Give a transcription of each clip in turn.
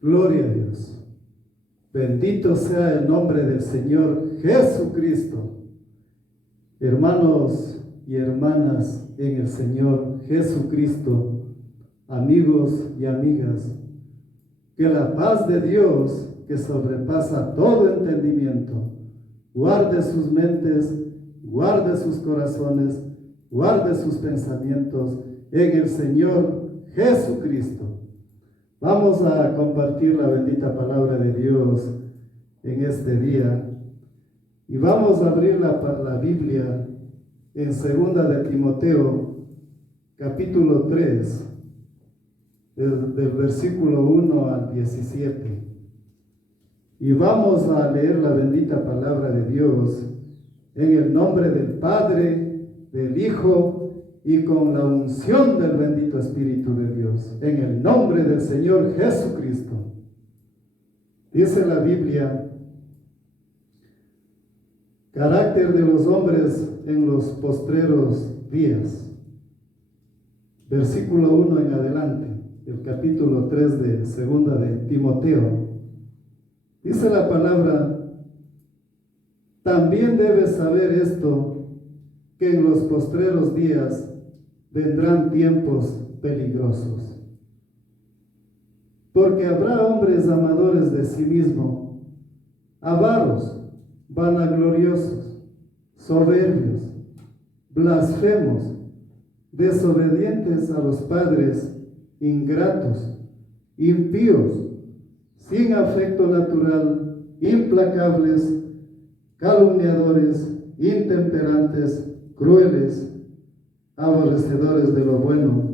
Gloria a Dios. Bendito sea el nombre del Señor Jesucristo. Hermanos y hermanas en el Señor Jesucristo, amigos y amigas, que la paz de Dios, que sobrepasa todo entendimiento, guarde sus mentes, guarde sus corazones, guarde sus pensamientos en el Señor Jesucristo. Vamos a compartir la bendita palabra de Dios en este día y vamos a abrir la Biblia en 2 de Timoteo, capítulo 3, del versículo 1 al 17. Y vamos a leer la bendita palabra de Dios en el nombre del Padre, del Hijo y con la unción del bendito Espíritu de Dios, en el nombre del Señor Jesucristo. Dice la Biblia: carácter de los hombres en los postreros días. Versículo 1 en adelante, el capítulo 3 de 2 de Timoteo. Dice la palabra: también debes saber esto, que en los postreros días vendrán tiempos peligrosos. Porque habrá hombres amadores de sí mismo, avaros, vanagloriosos, soberbios, blasfemos, desobedientes a los padres, ingratos, impíos, sin afecto natural, implacables, calumniadores, intemperantes, crueles, aborrecedores de lo bueno,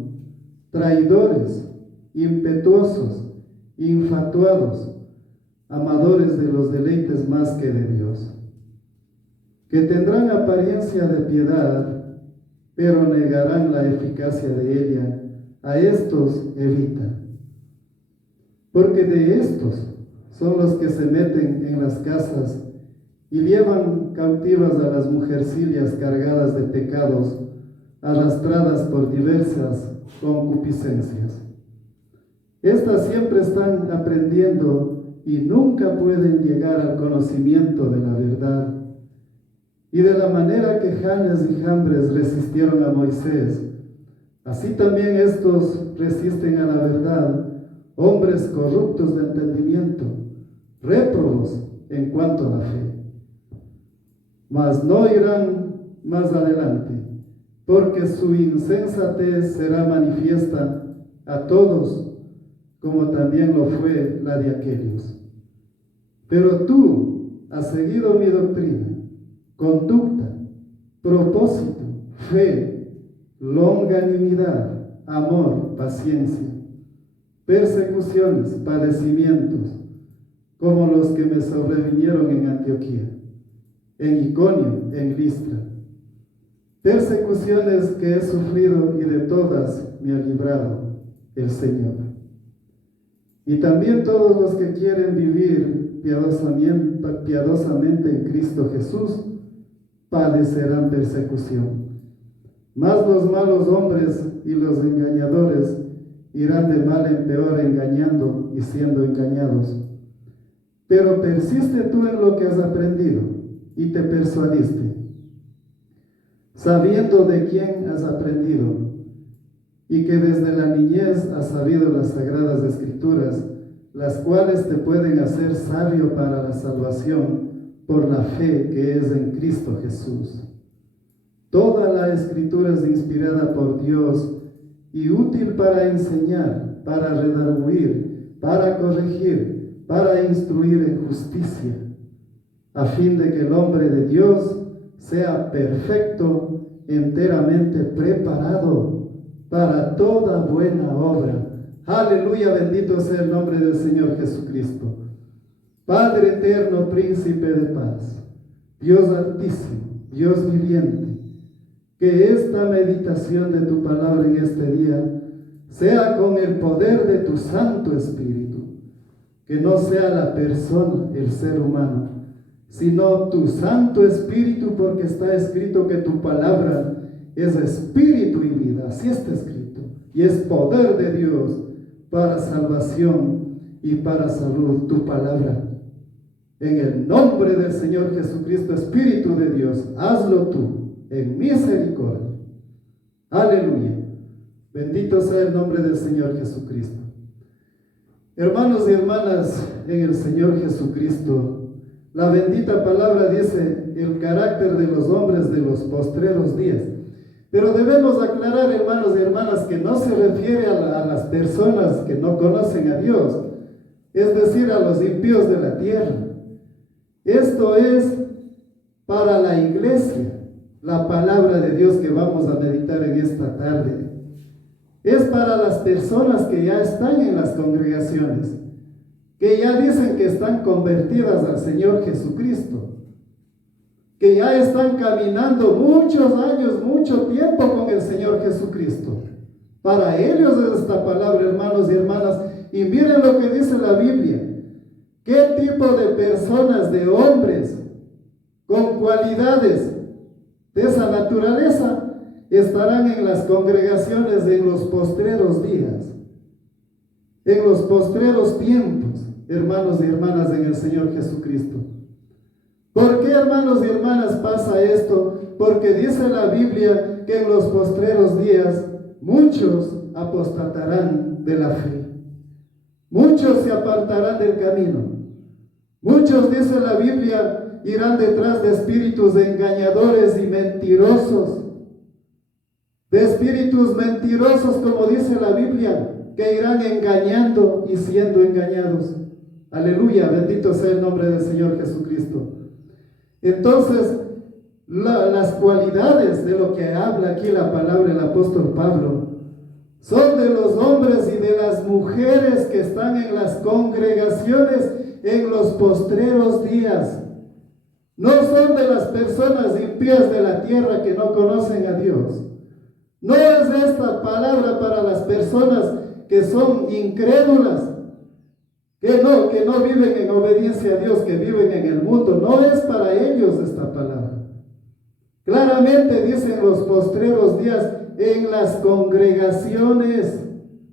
traidores, impetuosos, infatuados, amadores de los deleites más que de Dios, que tendrán apariencia de piedad, pero negarán la eficacia de ella. A estos evita, porque de estos son los que se meten en las casas y llevan cautivas a las mujercillas cargadas de pecados, arrastradas por diversas concupiscencias. Estas siempre están aprendiendo y nunca pueden llegar al conocimiento de la verdad. Y de la manera que Janes y Jambres resistieron a Moisés, así también estos resisten a la verdad, hombres corruptos de entendimiento, réprobos en cuanto a la fe. Mas no irán más adelante, porque su insensatez será manifiesta a todos, como también lo fue la de aquellos. Pero tú has seguido mi doctrina, conducta, propósito, fe, longanimidad, amor, paciencia, persecuciones, padecimientos, como los que me sobrevinieron en Antioquía, en Iconio, en Listra. Persecuciones que he sufrido y de todas me ha librado el Señor. Y también todos los que quieren vivir piadosamente en Cristo Jesús padecerán persecución. Mas los malos hombres y los engañadores irán de mal en peor, engañando y siendo engañados. Pero persiste tú en lo que has aprendido y te persuadiste, sabiendo de quién has aprendido, y que desde la niñez has sabido las sagradas escrituras, las cuales te pueden hacer sabio para la salvación por la fe que es en Cristo Jesús. Toda la escritura es inspirada por Dios y útil para enseñar, para redarguir, para corregir, para instruir en justicia, a fin de que el hombre de Dios sea perfecto, enteramente preparado para toda buena obra. Aleluya, bendito sea el nombre del Señor Jesucristo. Padre eterno, príncipe de paz, Dios altísimo, Dios viviente, que esta meditación de tu palabra en este día sea con el poder de tu Santo Espíritu, que no sea la persona, el ser humano, sino tu Santo Espíritu, porque está escrito que tu palabra es espíritu y vida. Así está escrito. Y es poder de Dios para salvación y para salud tu palabra. En el nombre del Señor Jesucristo, Espíritu de Dios, hazlo tú en misericordia. Aleluya. Bendito sea el nombre del Señor Jesucristo. Hermanos y hermanas en el Señor Jesucristo, la bendita palabra dice el carácter de los hombres de los postreros días. Pero debemos aclarar, hermanos y hermanas, que no se refiere a las personas que no conocen a Dios, es decir, a los impíos de la tierra. Esto es para la iglesia, la palabra de Dios que vamos a meditar en esta tarde. Es para las personas que ya están en las congregaciones, que ya dicen que están convertidas al Señor Jesucristo, que ya están caminando muchos años, mucho tiempo con el Señor Jesucristo. Para ellos es esta palabra, hermanos y hermanas. Y miren lo que dice la Biblia. ¿Qué tipo de personas, de hombres, con cualidades de esa naturaleza estarán en las congregaciones en los postreros días, en los postreros tiempos, hermanos y hermanas en el Señor Jesucristo? ¿Por qué, hermanos y hermanas, pasa esto? Porque dice la Biblia que en los postreros días muchos apostatarán de la fe, muchos se apartarán del camino, muchos, dice la Biblia, irán detrás de espíritus engañadores y mentirosos, de espíritus mentirosos, como dice la Biblia, que irán engañando y siendo engañados. Aleluya, bendito sea el nombre del Señor Jesucristo. Entonces, las cualidades de lo que habla aquí la palabra del apóstol Pablo son de los hombres y de las mujeres que están en las congregaciones en los postreros días. No son de las personas impías de la tierra que no conocen a Dios. No es esta palabra para las personas que son incrédulas, que no viven en obediencia a Dios, que viven en el mundo. No es para ellos esta palabra. Claramente dicen los postreros días en las congregaciones,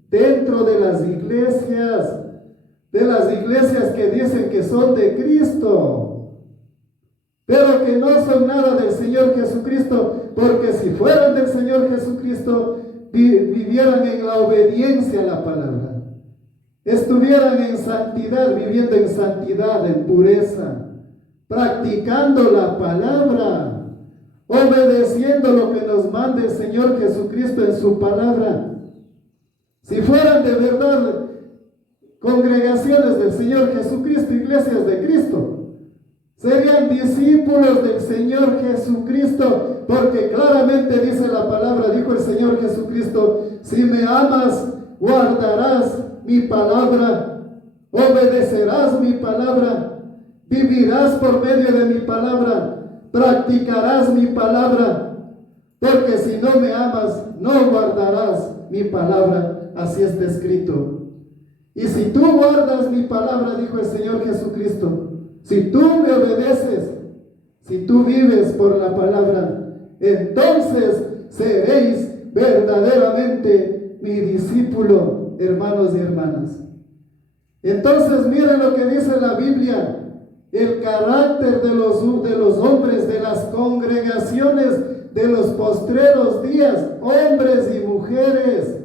dentro de las iglesias que dicen que son de Cristo, pero que no son nada del Señor Jesucristo, porque si fueran del Señor Jesucristo, vivieran en la obediencia a la palabra, estuvieran en santidad, viviendo en santidad, en pureza, practicando la palabra, obedeciendo lo que nos manda el Señor Jesucristo en su palabra. Si fueran de verdad congregaciones del Señor Jesucristo, iglesias de Cristo, serían discípulos del Señor Jesucristo, porque claramente dice la palabra, dijo el Señor Jesucristo: si me amas, guardarás mi palabra, obedecerás mi palabra, vivirás por medio de mi palabra, practicarás mi palabra, porque si no me amas, no guardarás mi palabra. Así está escrito. Y si tú guardas mi palabra, dijo el Señor Jesucristo, si tú me obedeces, si tú vives por la palabra, entonces seréis verdaderamente mi discípulo, hermanos y hermanas. Entonces miren lo que dice la Biblia, el carácter de los hombres de las congregaciones de los postreros días, hombres y mujeres.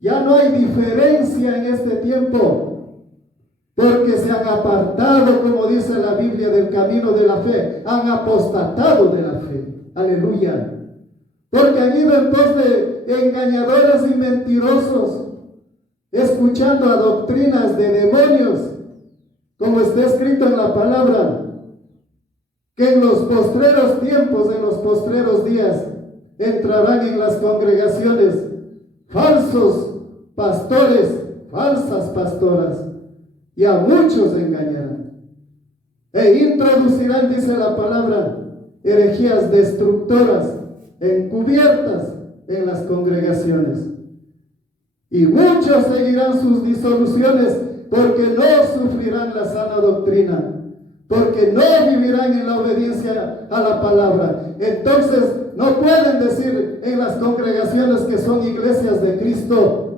Ya no hay diferencia en este tiempo, porque se han apartado, como dice la Biblia, del camino de la fe, han apostatado de la fe. Aleluya. Porque han ido en pos de engañadores y mentirosos, escuchando a doctrinas de demonios, como está escrito en la palabra, que en los postreros tiempos, en los postreros días, entrarán en las congregaciones falsos pastores, falsas pastoras, y a muchos engañarán. E introducirán, dice la palabra, herejías destructoras, encubiertas en las congregaciones. Y muchos seguirán sus disoluciones, porque no sufrirán la sana doctrina, porque no vivirán en la obediencia a la palabra. Entonces no pueden decir en las congregaciones que son iglesias de Cristo,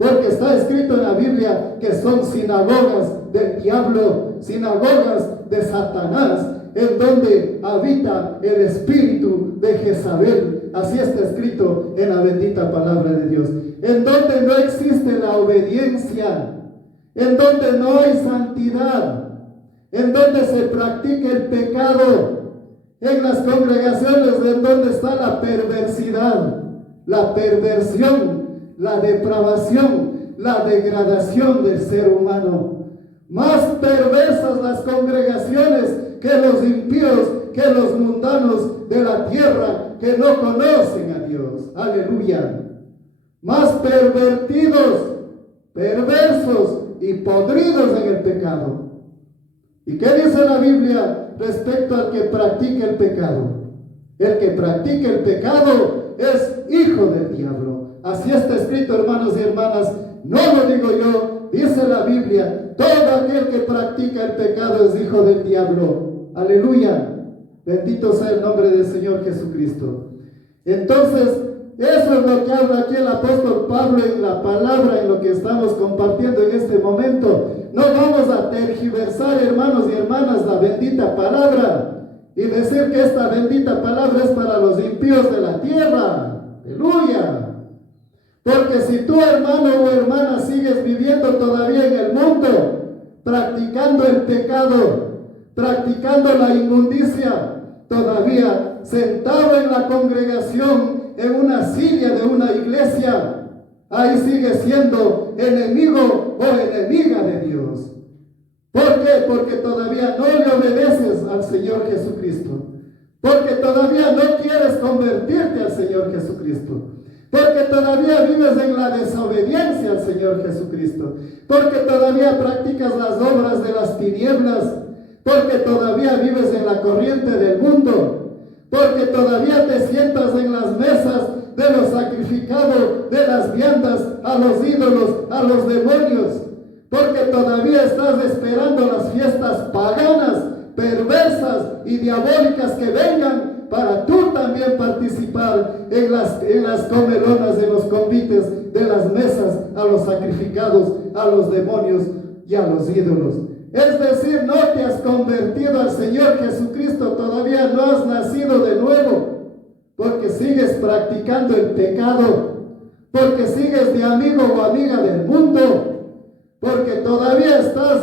Porque está escrito en la Biblia que son sinagogas del diablo, sinagogas de Satanás, en donde habita el espíritu de Jezabel. Así está escrito en la bendita palabra de Dios. En donde no existe la obediencia, en donde no hay santidad, en donde se practica el pecado, en las congregaciones en donde está la perversidad, la perversión, la depravación, la degradación del ser humano. Más perversas las congregaciones que los impíos, que los mundanos de la tierra que no conocen a Dios. Aleluya. Más pervertidos, perversos y podridos en el pecado. ¿Y qué dice la Biblia respecto al que practica el pecado? El que practica el pecado es hijo del diablo. Así está escrito, hermanos y hermanas. No lo digo yo, dice la Biblia. Todo aquel que practica el pecado es hijo del diablo. Aleluya. Bendito sea el nombre del Señor Jesucristo. Entonces, eso es lo que habla aquí el apóstol Pablo en la palabra, en lo que estamos compartiendo en este momento. No vamos a tergiversar, hermanos y hermanas, la bendita palabra y decir que esta bendita palabra es para los impíos de la tierra. Aleluya. Porque si tú, hermano o hermana, sigues viviendo todavía en el mundo, practicando el pecado, practicando la inmundicia, todavía sentado en la congregación, en una silla de una iglesia, ahí sigue siendo enemigo o enemiga de Dios. ¿Por qué? Porque todavía no le obedeces al Señor Jesucristo. Porque todavía no quieres convertirte al Señor Jesucristo. Porque todavía vives en la desobediencia al Señor Jesucristo. Porque todavía practicas las obras de las tinieblas. Porque todavía vives en la corriente del mundo. Porque todavía te sientas en las mesas de los sacrificados, de las viandas, a los ídolos, a los demonios. Porque todavía estás esperando las fiestas paganas, perversas y diabólicas que vengan para tú también participar en las comelonas, en los convites de las mesas, a los sacrificados, a los demonios y a los ídolos. Es decir, no te has convertido al Señor Jesucristo, todavía no has nacido de nuevo, porque sigues practicando el pecado, porque sigues de amigo o amiga del mundo, porque todavía estás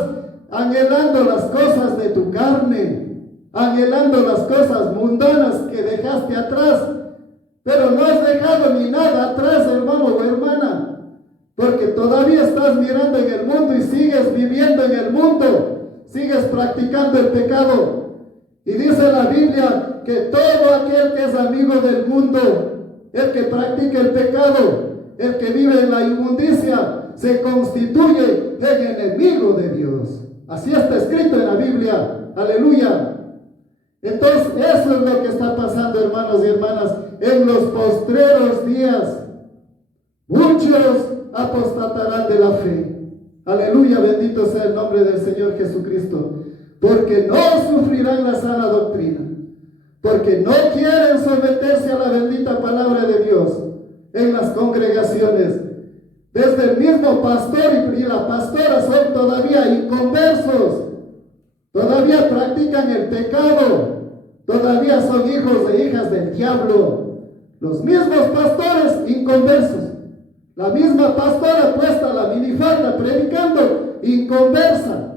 anhelando las cosas de tu carne, anhelando las cosas mundanas que dejaste atrás, pero no has dejado ni nada atrás, hermano o hermana. Porque todavía estás mirando en el mundo y sigues viviendo en el mundo. Sigues practicando el pecado. Y dice la Biblia que todo aquel que es amigo del mundo, el que practica el pecado, el que vive en la inmundicia, se constituye en enemigo de Dios. Así está escrito en la Biblia. Aleluya. Entonces, eso es lo que está pasando, hermanos y hermanas, en los postreros días. Muchos apostatarán de la fe. Aleluya, bendito sea el nombre del Señor Jesucristo. Porque no sufrirán la sana doctrina. Porque no quieren someterse a la bendita palabra de Dios en las congregaciones. Desde el mismo pastor y la pastora son todavía inconversos. Todavía practican el pecado. Todavía son hijos e hijas del diablo. Los mismos pastores inconversos. La misma pastora puesta la minifalda predicando, inconversa.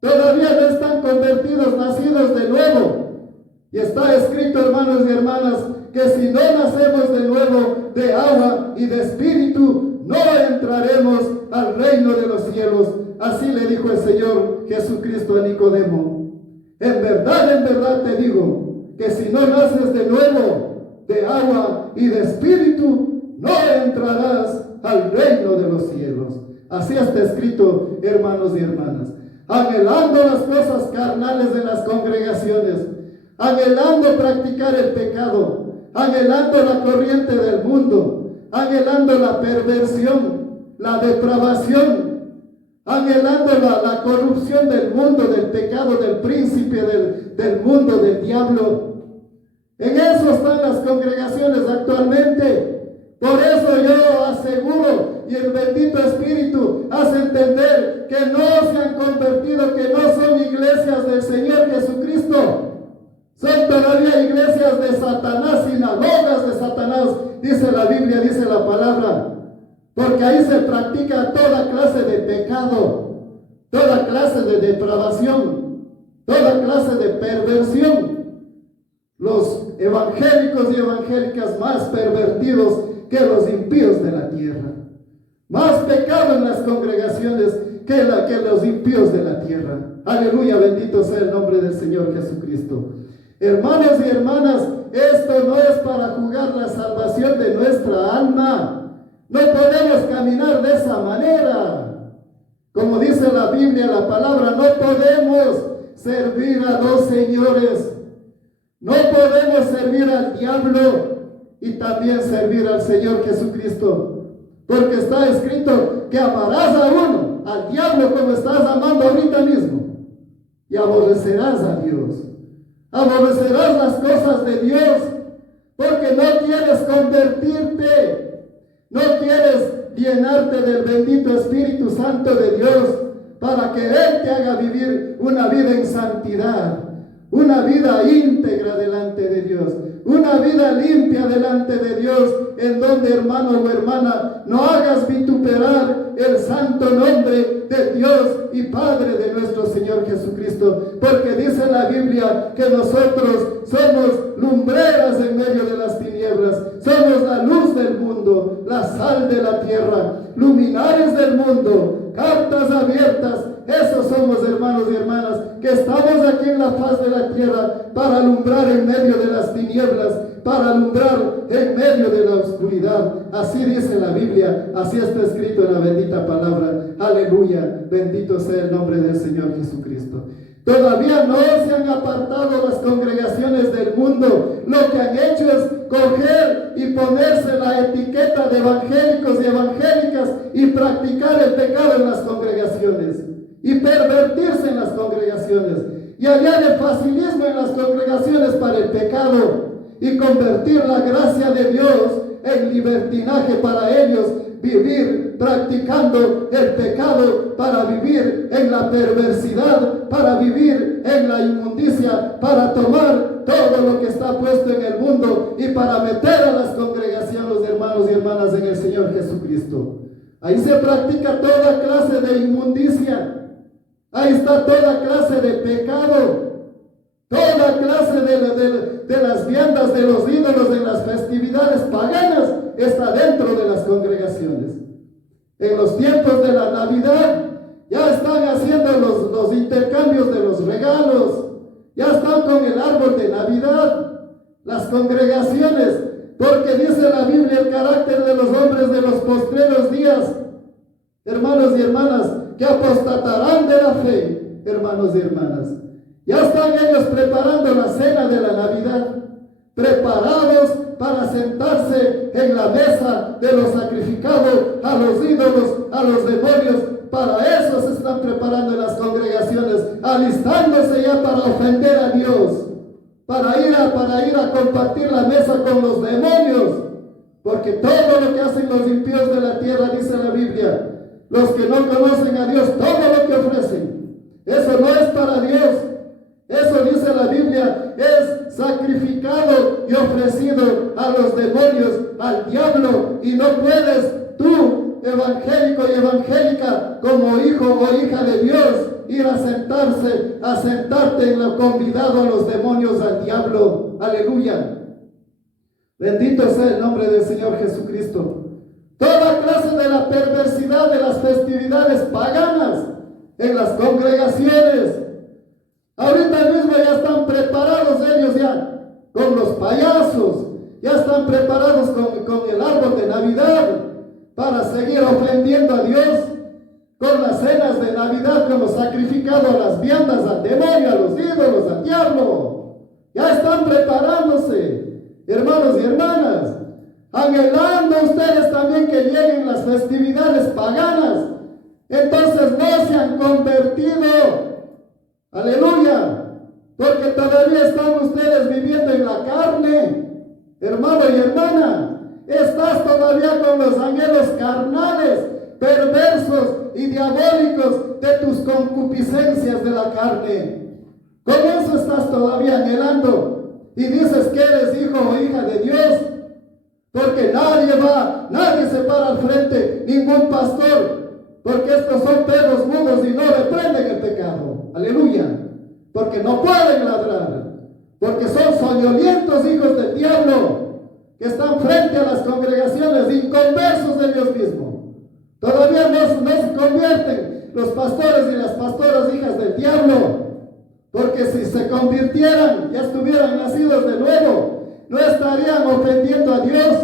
Todavía no están convertidos, nacidos de nuevo. Y está escrito, hermanos y hermanas, que si no nacemos de nuevo de agua y de espíritu, no entraremos al reino de los cielos. Así le dijo el Señor Jesucristo a Nicodemo. En verdad te digo, que si no naces de nuevo de agua y de espíritu, no entrarás al reino de los cielos. Así está escrito, hermanos y hermanas. Anhelando las cosas carnales de las congregaciones, anhelando practicar el pecado, anhelando la corriente del mundo, anhelando la perversión, la depravación, anhelando la corrupción del mundo, del pecado, del príncipe del mundo, del diablo. En eso están las congregaciones actualmente. Por eso yo aseguro y el bendito Espíritu hace entender que no se han convertido, que no son iglesias del Señor Jesucristo. Son todavía iglesias de Satanás, sinagogas de Satanás, dice la Biblia, dice la palabra. Porque ahí se practica toda clase de pecado, toda clase de depravación, toda clase de perversión. Los evangélicos y evangélicas más pervertidos que los impíos de la tierra. Más pecado en las congregaciones que los impíos de la tierra. Aleluya, bendito sea el nombre del Señor Jesucristo. Hermanos y hermanas, esto no es para jugar la salvación de nuestra alma. No podemos caminar de esa manera. Como dice la Biblia, la palabra, no podemos servir a dos señores. No podemos servir al diablo y también servir al Señor Jesucristo. Porque está escrito que amarás a uno, al diablo, como estás amando ahorita mismo. Y aborrecerás a Dios. Aborrecerás las cosas de Dios. Porque no quieres convertirte. No quieres llenarte del bendito Espíritu Santo de Dios. Para que Él te haga vivir una vida en santidad. Una vida íntegra delante de Dios, una vida limpia delante de Dios, en donde, hermano o hermana, no hagas vituperar el santo nombre de Dios y Padre de nuestro Señor Jesucristo, porque dice la Biblia que nosotros somos lumbreras en medio de las tinieblas, somos la luz del mundo, la sal de la tierra, luminares del mundo, cartas abiertas. Esos somos, hermanos y hermanas, que estamos aquí en la faz de la tierra para alumbrar en medio de las tinieblas, para alumbrar en medio de la oscuridad. Así dice la Biblia, así está escrito en la bendita palabra. Aleluya, bendito sea el nombre del Señor Jesucristo. Todavía no se han apartado las congregaciones del mundo. Lo que han hecho es coger y ponerse la etiqueta de evangélicos y evangélicas y practicar el pecado en las congregaciones. Y pervertirse en las congregaciones y hallar el facilismo en las congregaciones para el pecado y convertir la gracia de Dios en libertinaje para ellos, vivir practicando el pecado, para vivir en la perversidad, para vivir en la inmundicia, para tomar todo lo que está puesto en el mundo y para meter a las congregaciones de hermanos y hermanas en el Señor Jesucristo. Ahí se practica toda clase de inmundicia. Ahí está toda clase de pecado, toda clase de las viandas de los ídolos en las festividades paganas está dentro de las congregaciones. En los tiempos de la Navidad ya están haciendo los intercambios de los regalos, ya están con el árbol de Navidad, las congregaciones, porque dice la Biblia el carácter de los hombres de los postreros días, hermanos y hermanas, que apostatarán de la fe, hermanos y hermanas. Ya están ellos preparando la cena de la Navidad, preparados para sentarse en la mesa de lo sacrificado a los ídolos, a los demonios. Para eso se están preparando en las congregaciones, alistándose ya para ofender a Dios, para ir a compartir la mesa con los demonios, porque todo lo que hacen los impíos de la tierra, dice la Biblia, los que no conocen a Dios, todo lo que ofrecen, eso no es para Dios. Eso dice la Biblia, es sacrificado y ofrecido a los demonios, al diablo, y no puedes tú, evangélico y evangélica, como hijo o hija de Dios, ir a sentarte en lo convidado a los demonios, al diablo. Aleluya. Bendito sea el nombre del Señor Jesucristo. Toda clase de la perversidad de las festividades paganas en las congregaciones. Ahorita mismo ya están preparados ellos ya con los payasos, ya están preparados con el árbol de Navidad para seguir ofendiendo a Dios con las cenas de Navidad, con los sacrificados a las viandas, al demonio, a los ídolos, al diablo. Ya están preparándose, hermanos y hermanas, anhelando ustedes también que lleguen las festividades paganas. Entonces no se han convertido. Aleluya, porque todavía están ustedes viviendo en la carne, hermano y hermana. Estás todavía con los anhelos carnales, perversos y diabólicos de tus concupiscencias de la carne. Con eso estás todavía anhelando y dices que eres hijo o hija de Dios, porque nadie se para al frente, ningún pastor, porque estos son perros mudos y no reprenden el pecado. Aleluya. Porque no pueden ladrar, porque son soñolientos hijos del diablo, que están frente a las congregaciones inconversos de Dios mismo. Todavía no se convierten los pastores y las pastoras hijas del diablo, porque si se convirtieran, ya estuvieran nacidos de nuevo, no estarían ofendiendo a Dios,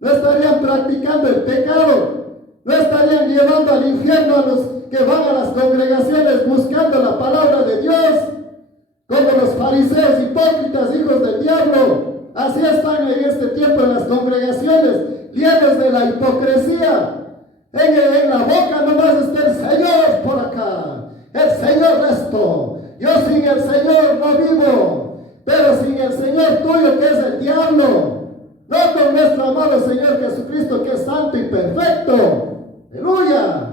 no estarían practicando el pecado, no estarían llevando al infierno a los que van a las congregaciones buscando la palabra de Dios, como los fariseos hipócritas, hijos del diablo. Así están en este tiempo en las congregaciones, llenos de la hipocresía. En la boca nomás está el Señor por acá, el Señor resto. Yo sin el Señor no vivo, pero sin el Señor tuyo que es el diablo, no con nuestro amado Señor Jesucristo que es santo y perfecto. Aleluya.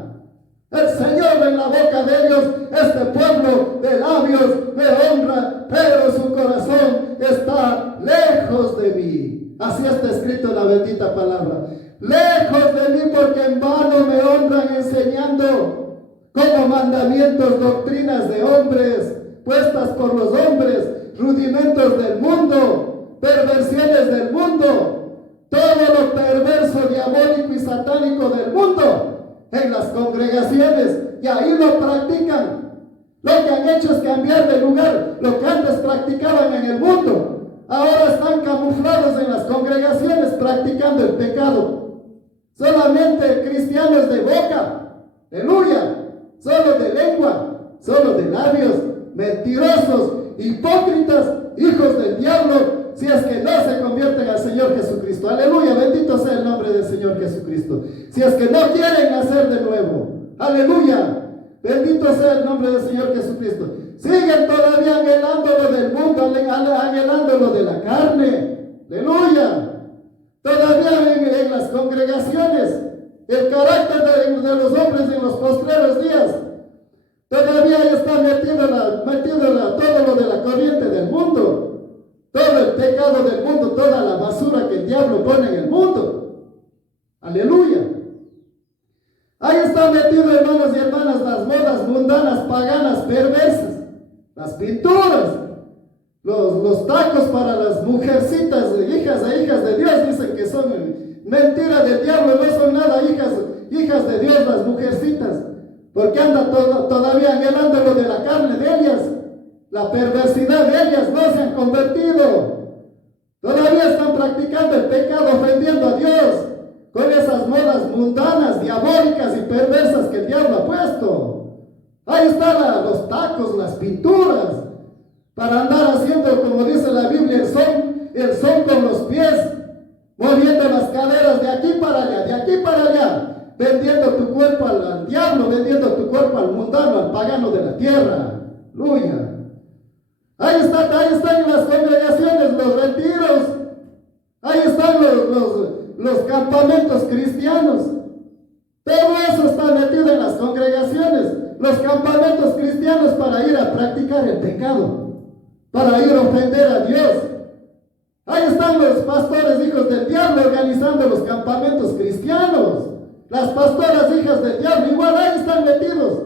El Señor en la boca de ellos, este pueblo de labios me honra, pero su corazón está lejos de mí. Así está escrito en la bendita palabra. Lejos de mí, porque en vano me honran enseñando como mandamientos, doctrinas de hombres, puestas por los hombres, rudimentos del mundo, perversiones del mundo, todo lo perverso, diabólico y satánico del mundo en las congregaciones, y ahí lo practican. Lo que han hecho es cambiar de lugar. Lo que antes practicaban en el mundo, ahora están camuflados en las congregaciones practicando el pecado. Solamente cristianos de boca, aleluya, solo de lengua, solo de labios, mentirosos, hipócritas, hijos del diablo, si es que no se convierten al Señor Jesucristo. Aleluya, bendito sea el nombre del Señor Jesucristo. Si es que no quieren nacer de nuevo, aleluya, bendito sea el nombre del Señor Jesucristo. Siguen todavía anhelando lo del mundo, anhelando lo de la carne, aleluya. Todavía en las congregaciones, el carácter de los hombres en los postreros días, todavía está metiendo todo lo de la corriente del mundo. Todo el pecado del mundo, toda la basura que el diablo pone en el mundo. Aleluya. Ahí están metidos, hermanos y hermanas, las modas mundanas, paganas, perversas, las pinturas, los tacos para las mujercitas, hijas e hijas de Dios, dicen que son mentira del diablo, no son nada hijas de Dios las mujercitas, porque andan todavía anhelando lo de la carne de ellas. La perversidad de ellas, no se han convertido. Todavía están practicando el pecado, ofendiendo a Dios con esas modas mundanas, diabólicas y perversas que el diablo ha puesto. Ahí están los tacos, las pinturas, para andar haciendo, como dice la Biblia, el son con los pies, moviendo las caderas de aquí para allá, vendiendo tu cuerpo al diablo, vendiendo tu cuerpo al mundano, al pagano de la tierra. Aleluya. Ahí están las congregaciones, los retiros. Ahí están los campamentos cristianos. Todo eso está metido en las congregaciones. Los campamentos cristianos para ir a practicar el pecado, para ir a ofender a Dios. Ahí están los pastores hijos del diablo organizando los campamentos cristianos. Las pastoras hijas del diablo igual ahí están metidos,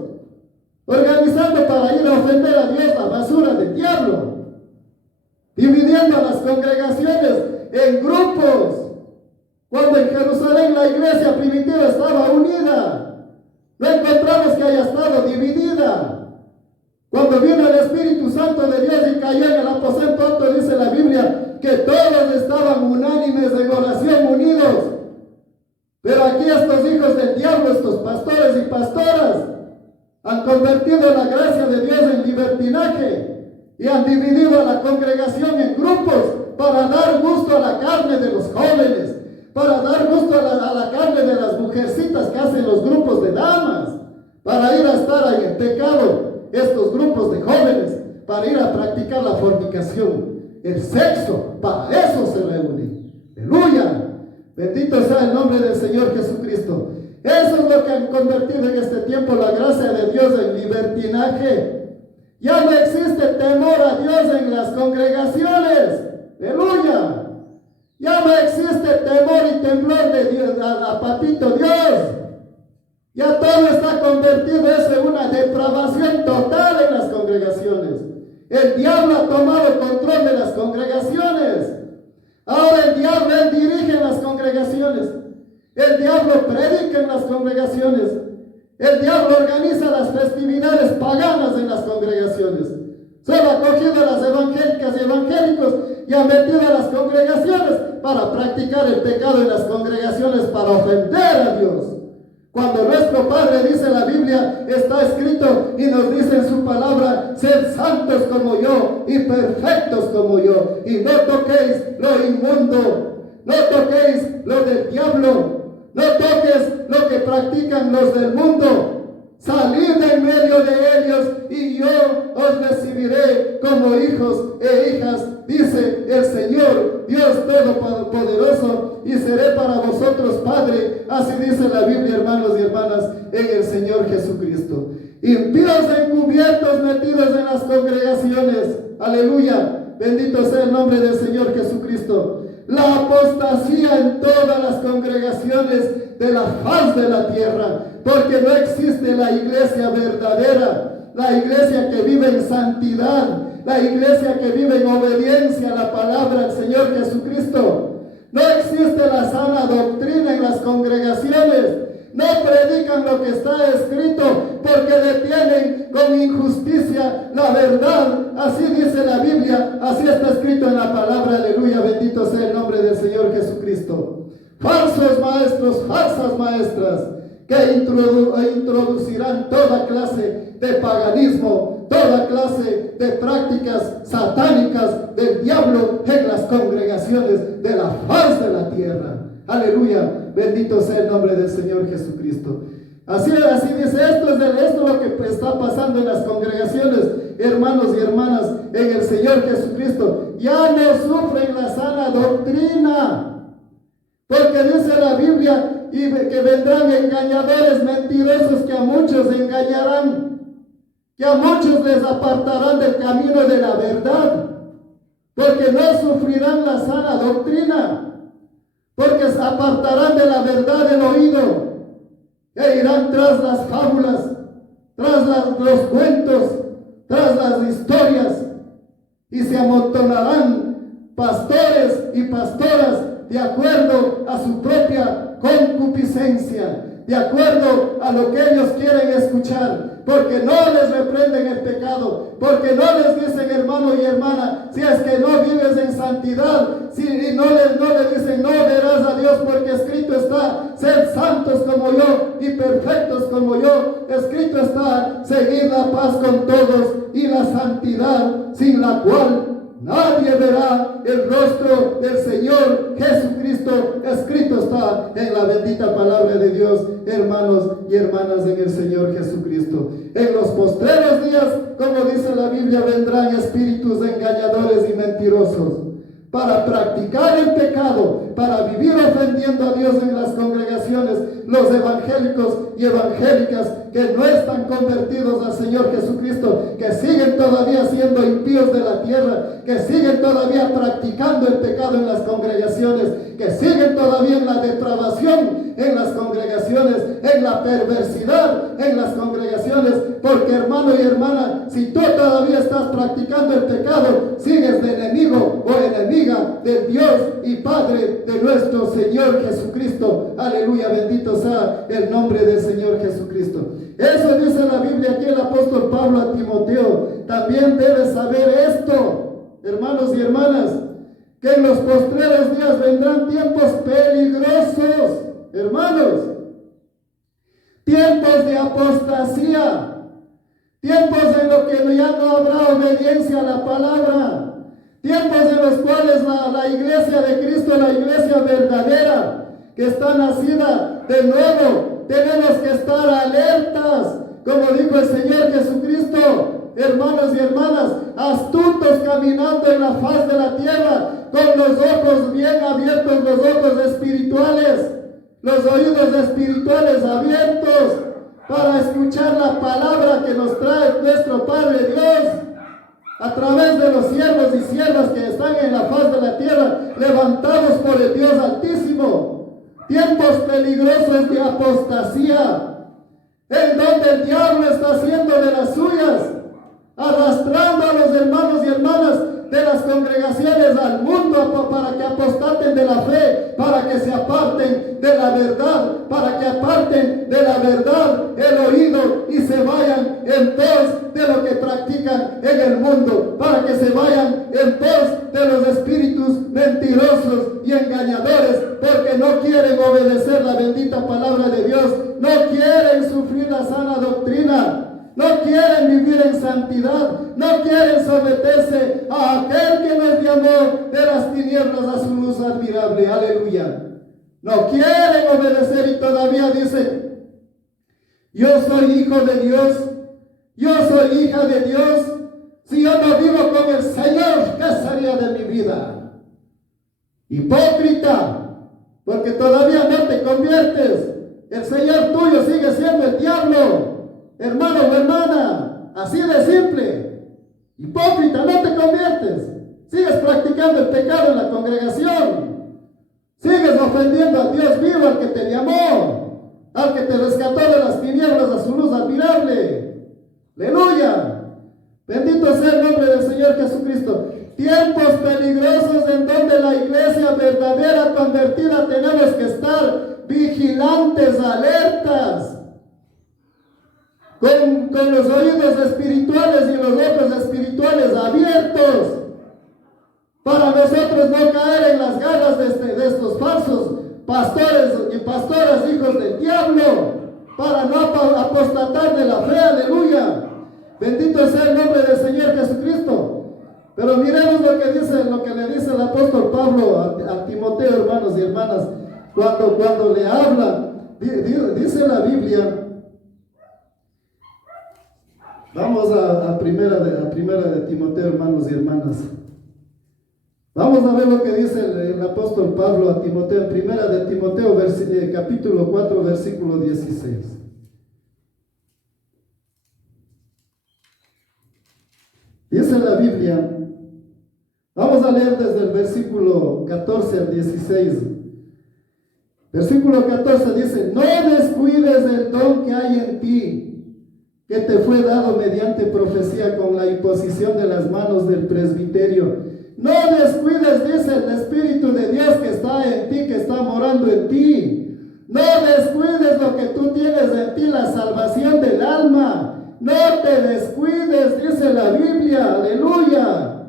organizando para ir a ofender a Dios, la basura del diablo, dividiendo a las congregaciones en grupos, cuando en Jerusalén la iglesia primitiva estaba unida. No encontramos que haya estado dividida. Cuando vino el Espíritu Santo de Dios y cayó en el aposento alto, dice la Biblia que todos estaban unánimes en oración, unidos. Pero aquí estos hijos del diablo, estos pastores y pastoras, han convertido la gracia de Dios en libertinaje y han dividido a la congregación en grupos para dar gusto a la carne de los jóvenes, para dar gusto a la carne de las mujercitas que hacen los grupos de damas, para ir a estar ahí en pecado, estos grupos de jóvenes, para ir a practicar la fornicación, el sexo, para eso se reúnen. Aleluya. Bendito sea el nombre del Señor Jesucristo. Eso es lo que han convertido en este tiempo la gracia de Dios en libertinaje. Ya no existe temor a Dios en las congregaciones. Aleluya. Ya no existe temor y temblor de Dios, a papito Dios. Ya todo está convertido eso en una depravación total en las congregaciones. El diablo ha tomado control de las congregaciones. Ahora el diablo, él dirige en las congregaciones. El diablo predica en las congregaciones. El diablo organiza las festividades paganas en las congregaciones. Solo ha cogido a las evangélicas y evangélicos y ha metido a las congregaciones para practicar el pecado en las congregaciones, para ofender a Dios. Cuando nuestro Padre dice en la Biblia, está escrito y nos dice en su palabra, sed santos como yo y perfectos como yo, y no toquéis lo inmundo, no toquéis lo del diablo, no toques lo que practican los del mundo. Salid de en medio de ellos y yo os recibiré como hijos e hijas, dice el Señor, Dios Todopoderoso, y seré para vosotros Padre. Así dice la Biblia, hermanos y hermanas, en el Señor Jesucristo. Impíos encubiertos metidos en las congregaciones. Aleluya. Bendito sea el nombre del Señor Jesucristo. La apostasía en todas las congregaciones de la faz de la tierra, porque no existe la iglesia verdadera, la iglesia que vive en santidad, la iglesia que vive en obediencia a la palabra del Señor Jesucristo. No existe la sana doctrina en las congregaciones. No predican lo que está escrito porque detienen con injusticia la verdad. Así dice la Biblia, así está escrito en la palabra. Aleluya, bendito sea el nombre del Señor Jesucristo. Falsos maestros, falsas maestras, que introducirán toda clase de paganismo, toda clase de prácticas satánicas del diablo en las congregaciones de la faz de la tierra. Aleluya, bendito sea el nombre del Señor Jesucristo. Así dice, esto es lo que está pasando en las congregaciones, hermanos y hermanas, en el Señor Jesucristo. Ya no sufren la sana doctrina, porque dice la Biblia y que vendrán engañadores mentirosos que a muchos engañarán, que a muchos les apartarán del camino de la verdad, porque no sufrirán la sana doctrina, porque se apartarán de la verdad del oído e irán tras las fábulas, tras los cuentos, tras las historias, y se amontonarán pastores y pastoras de acuerdo a su propia concupiscencia, de acuerdo a lo que ellos quieren escuchar, porque no les reprenden el pecado, porque no les dicen, hermano y hermana, si es que no vives en santidad, y no le dicen, no verás a Dios, porque escrito está, sed santos como yo y perfectos como yo. Escrito está, seguid la paz con todos y la santidad, sin la cual nadie verá el rostro del Señor Jesucristo. Escrito está en la bendita palabra de Dios, hermanos y hermanas en el Señor Jesucristo. En los postreros días, como dice la Biblia, vendrán espíritus engañadores y mentirosos para practicar el pecado, para vivir ofendiendo a Dios en las congregaciones. Los evangélicos y evangélicas que no están convertidos al Señor Jesucristo, que siguen todavía siendo impíos de la tierra, que siguen todavía practicando el pecado en las congregaciones, que siguen todavía en la depravación en las congregaciones, en la perversidad en las congregaciones, porque hermano y hermana, si tú todavía estás practicando el pecado, sigues de enemigo o enemiga del Dios y Padre de nuestro Señor Jesucristo. Aleluya, bendito sea el nombre del Señor Jesucristo. Eso dice la Biblia aquí el apóstol Pablo a Timoteo. También debes saber esto, hermanos y hermanas, que en los postreros días vendrán tiempos peligrosos, hermanos, tiempos de apostasía, tiempos en los que ya no habrá obediencia a la palabra, tiempos en los cuales la iglesia de Cristo, la iglesia verdadera, que está nacida de nuevo, tenemos que estar alertas, como dijo el Señor Jesucristo, hermanos y hermanas, astutos caminando en la faz de la tierra, con los ojos bien abiertos, los ojos espirituales, los oídos espirituales abiertos, para escuchar la palabra que nos trae nuestro Padre Dios, a través de los siervos y siervas que están en la faz de la tierra, levantados por el Dios Altísimo. Tiempos peligrosos de apostasía, en donde el diablo está haciendo de las suyas, arrastrando a los hermanos y hermanas de las congregaciones al mundo para que apostaten de la fe, para que se aparten de la verdad, para que aparten de la verdad el oído y se vayan en pos de lo que practican en el mundo, para que se vayan en pos de los espíritus mentirosos y engañadores, porque no quieren obedecer la bendita palabra de Dios, no quieren sufrir la sana doctrina, no quieren vivir en santidad, no quieren someterse a aquel que nos llamó de las tinieblas a su luz admirable. Aleluya. No quieren obedecer y todavía dicen: yo soy hijo de Dios, yo soy hija de Dios. Si yo no vivo con el Señor, ¿qué sería de mi vida? Hipócrita, porque todavía no te conviertes. El Señor tuyo sigue siendo el diablo. Hermano o hermana, así de simple. Hipócrita, no te conviertes. Sigues practicando el pecado en la congregación. Sigues ofendiendo al Dios vivo, al que te llamó, al que te rescató de las tinieblas a su luz admirable. Aleluya. Bendito sea el nombre del Señor Jesucristo. Tiempos peligrosos en donde la iglesia verdadera convertida tenemos que estar vigilantes, alertas, con los oídos espirituales y los ojos espirituales abiertos, para nosotros no caer en las garras de estos falsos pastores y pastoras, hijos del diablo, para no apostatar de la fe. Aleluya. Bendito sea el nombre del Señor Jesucristo. Pero miremos lo que le dice el apóstol Pablo a Timoteo, hermanos y hermanas, cuando le habla. Dice la Biblia. Vamos a primera de Timoteo, hermanos y hermanas. Vamos a ver lo que dice el apóstol Pablo a Timoteo, en primera de Timoteo, capítulo 4, versículo 16. Dice la Biblia, vamos a leer desde el versículo 14 al 16. Versículo 14 dice: no descuides el don que hay en ti, que te fue dado mediante profecía con la imposición de las manos del presbiterio. No descuides, dice el Espíritu de Dios que está en ti, que está morando en ti. No descuides lo que tú tienes en ti, la salvación del alma. No te descuides, dice la Biblia, aleluya,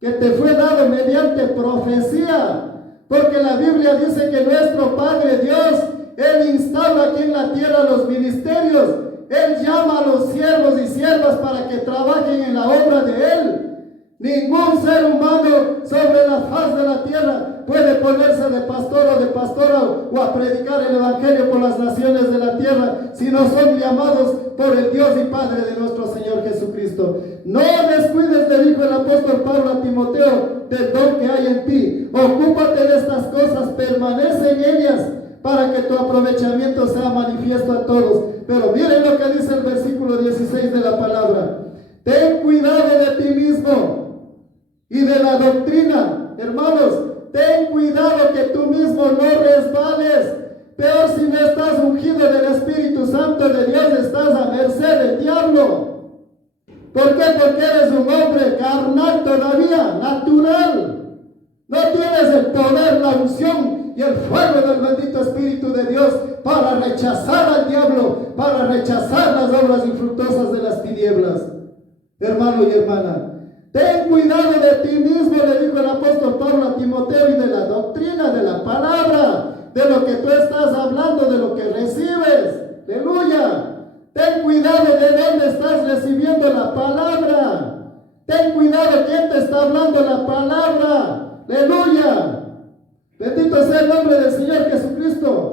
que te fue dado mediante profecía. Porque la Biblia dice que nuestro Padre Dios, Él instaura aquí en la tierra los ministerios. Él llama a los siervos y siervas para que trabajen en la obra de Él. Ningún ser humano sobre la faz de la tierra puede ponerse de pastor o de pastora o a predicar el evangelio por las naciones de la tierra, si no son llamados por el Dios y Padre de nuestro Señor Jesucristo. No descuides, le dijo el apóstol Pablo a Timoteo, del don que hay en ti. Ocúpate de estas cosas, permanece en ellas, para que tu aprovechamiento sea manifiesto a todos. Pero miren lo que dice el versículo 16 de la palabra: ten cuidado de ti mismo y de la doctrina. Hermanos, ten cuidado que tú mismo no resbales. Peor si no estás ungido del Espíritu Santo de Dios, estás a merced del diablo. ¿Por qué? Porque eres un hombre carnal todavía, natural. No tienes el poder, la unción y el fuego del bendito Espíritu de Dios para rechazar al diablo, para rechazar las obras infructuosas de las tinieblas. Hermano y hermana, ten cuidado de ti mismo, le dijo el apóstol Pablo a Timoteo, y de la doctrina, de la palabra, de lo que tú estás hablando, de lo que recibes. Aleluya. Ten cuidado de dónde estás recibiendo la palabra. Ten cuidado quién te está hablando la palabra. Aleluya. Bendito sea el nombre del Señor Jesucristo.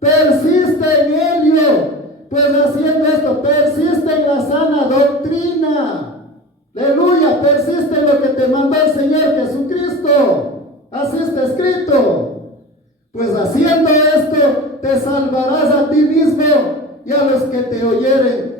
Persiste en ello, pues haciendo esto, persiste persiste en la sana doctrina. Aleluya, persiste en lo que te mandó el Señor Jesucristo. Así está escrito. Pues haciendo esto, te salvarás a ti mismo y a los que te oyeren.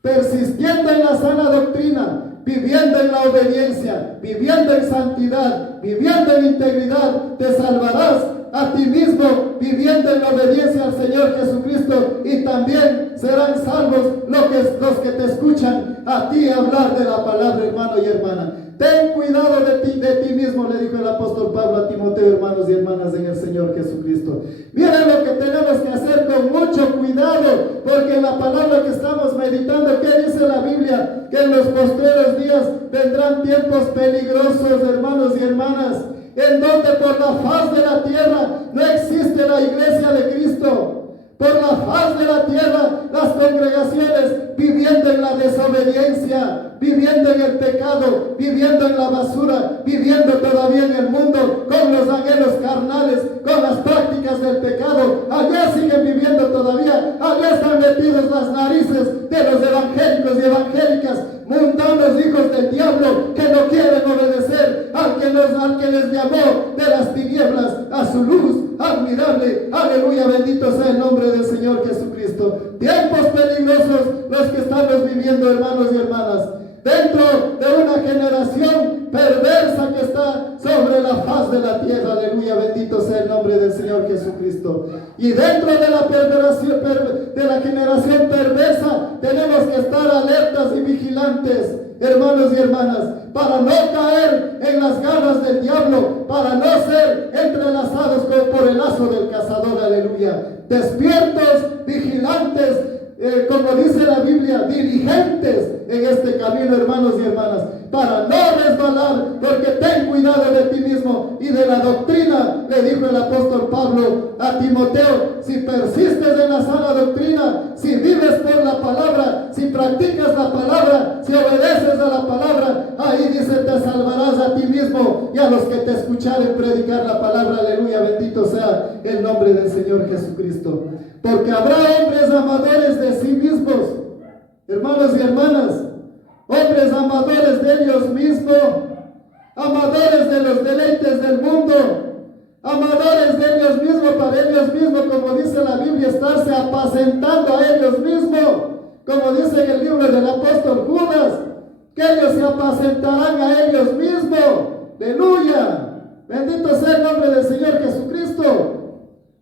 Persistiendo en la sana doctrina, viviendo en la obediencia, viviendo en santidad, viviendo en integridad, te salvarás a ti mismo, viviendo en la obediencia al Señor Jesucristo, y también serán salvos los que te escuchan a ti hablar de la palabra, hermano y hermana. Ten cuidado de ti mismo, le dijo el apóstol Pablo a Timoteo, hermanos y hermanas en el Señor Jesucristo. Miren lo que tenemos que hacer con mucho cuidado, porque en la palabra que estamos meditando, ¿qué dice la Biblia? Que en los postreros días vendrán tiempos peligrosos, hermanos y hermanas, en donde por la faz de la tierra no existe la iglesia de Cristo. Por la faz de la tierra, las congregaciones viviendo en la desobediencia, viviendo en el pecado, viviendo en la basura, viviendo todavía en el mundo, con los anhelos carnales, con las prácticas del pecado. Allá siguen viviendo todavía, allá están metidos las narices de los evangélicos y evangélicas, mundanos hijos del diablo, que no quieren obedecer al que les llamó de las tinieblas a su luz admirable. Aleluya, bendito sea el nombre del Señor Jesucristo. Tiempos peligrosos los que estamos viviendo, hermanos y hermanas, dentro de una generación perversa que está sobre la faz de la tierra. Aleluya, bendito sea el nombre del Señor Jesucristo. Y dentro de la generación perversa tenemos que estar alertas y vigilantes, hermanos y hermanas, para no caer en las garras del diablo, para no ser entrelazados por el lazo del cazador. Aleluya, despiertos, vigilantes, como dice la Biblia, diligentes en este camino, hermanos y hermanas, para no resbalar, porque ten cuidado de ti mismo y de la doctrina, le dijo el apóstol Pablo a Timoteo. Si persistes en la sana doctrina, si vives por la palabra, si practicas la palabra, si obedeces a la palabra, ahí dice, te salvarás a ti mismo y a los que te escucharen predicar la palabra. Aleluya, bendito sea el nombre del Señor Jesucristo. Porque habrá hombres amadores de sí mismos, hermanos y hermanas, hombres amadores de ellos mismos, amadores de los deleites del mundo, amadores de ellos mismos, para ellos mismos, como dice la Biblia, estarse apacentando a ellos mismos, como dice en el libro del apóstol Judas, que ellos se apacentarán a ellos mismos. Aleluya, bendito sea el nombre del Señor Jesucristo.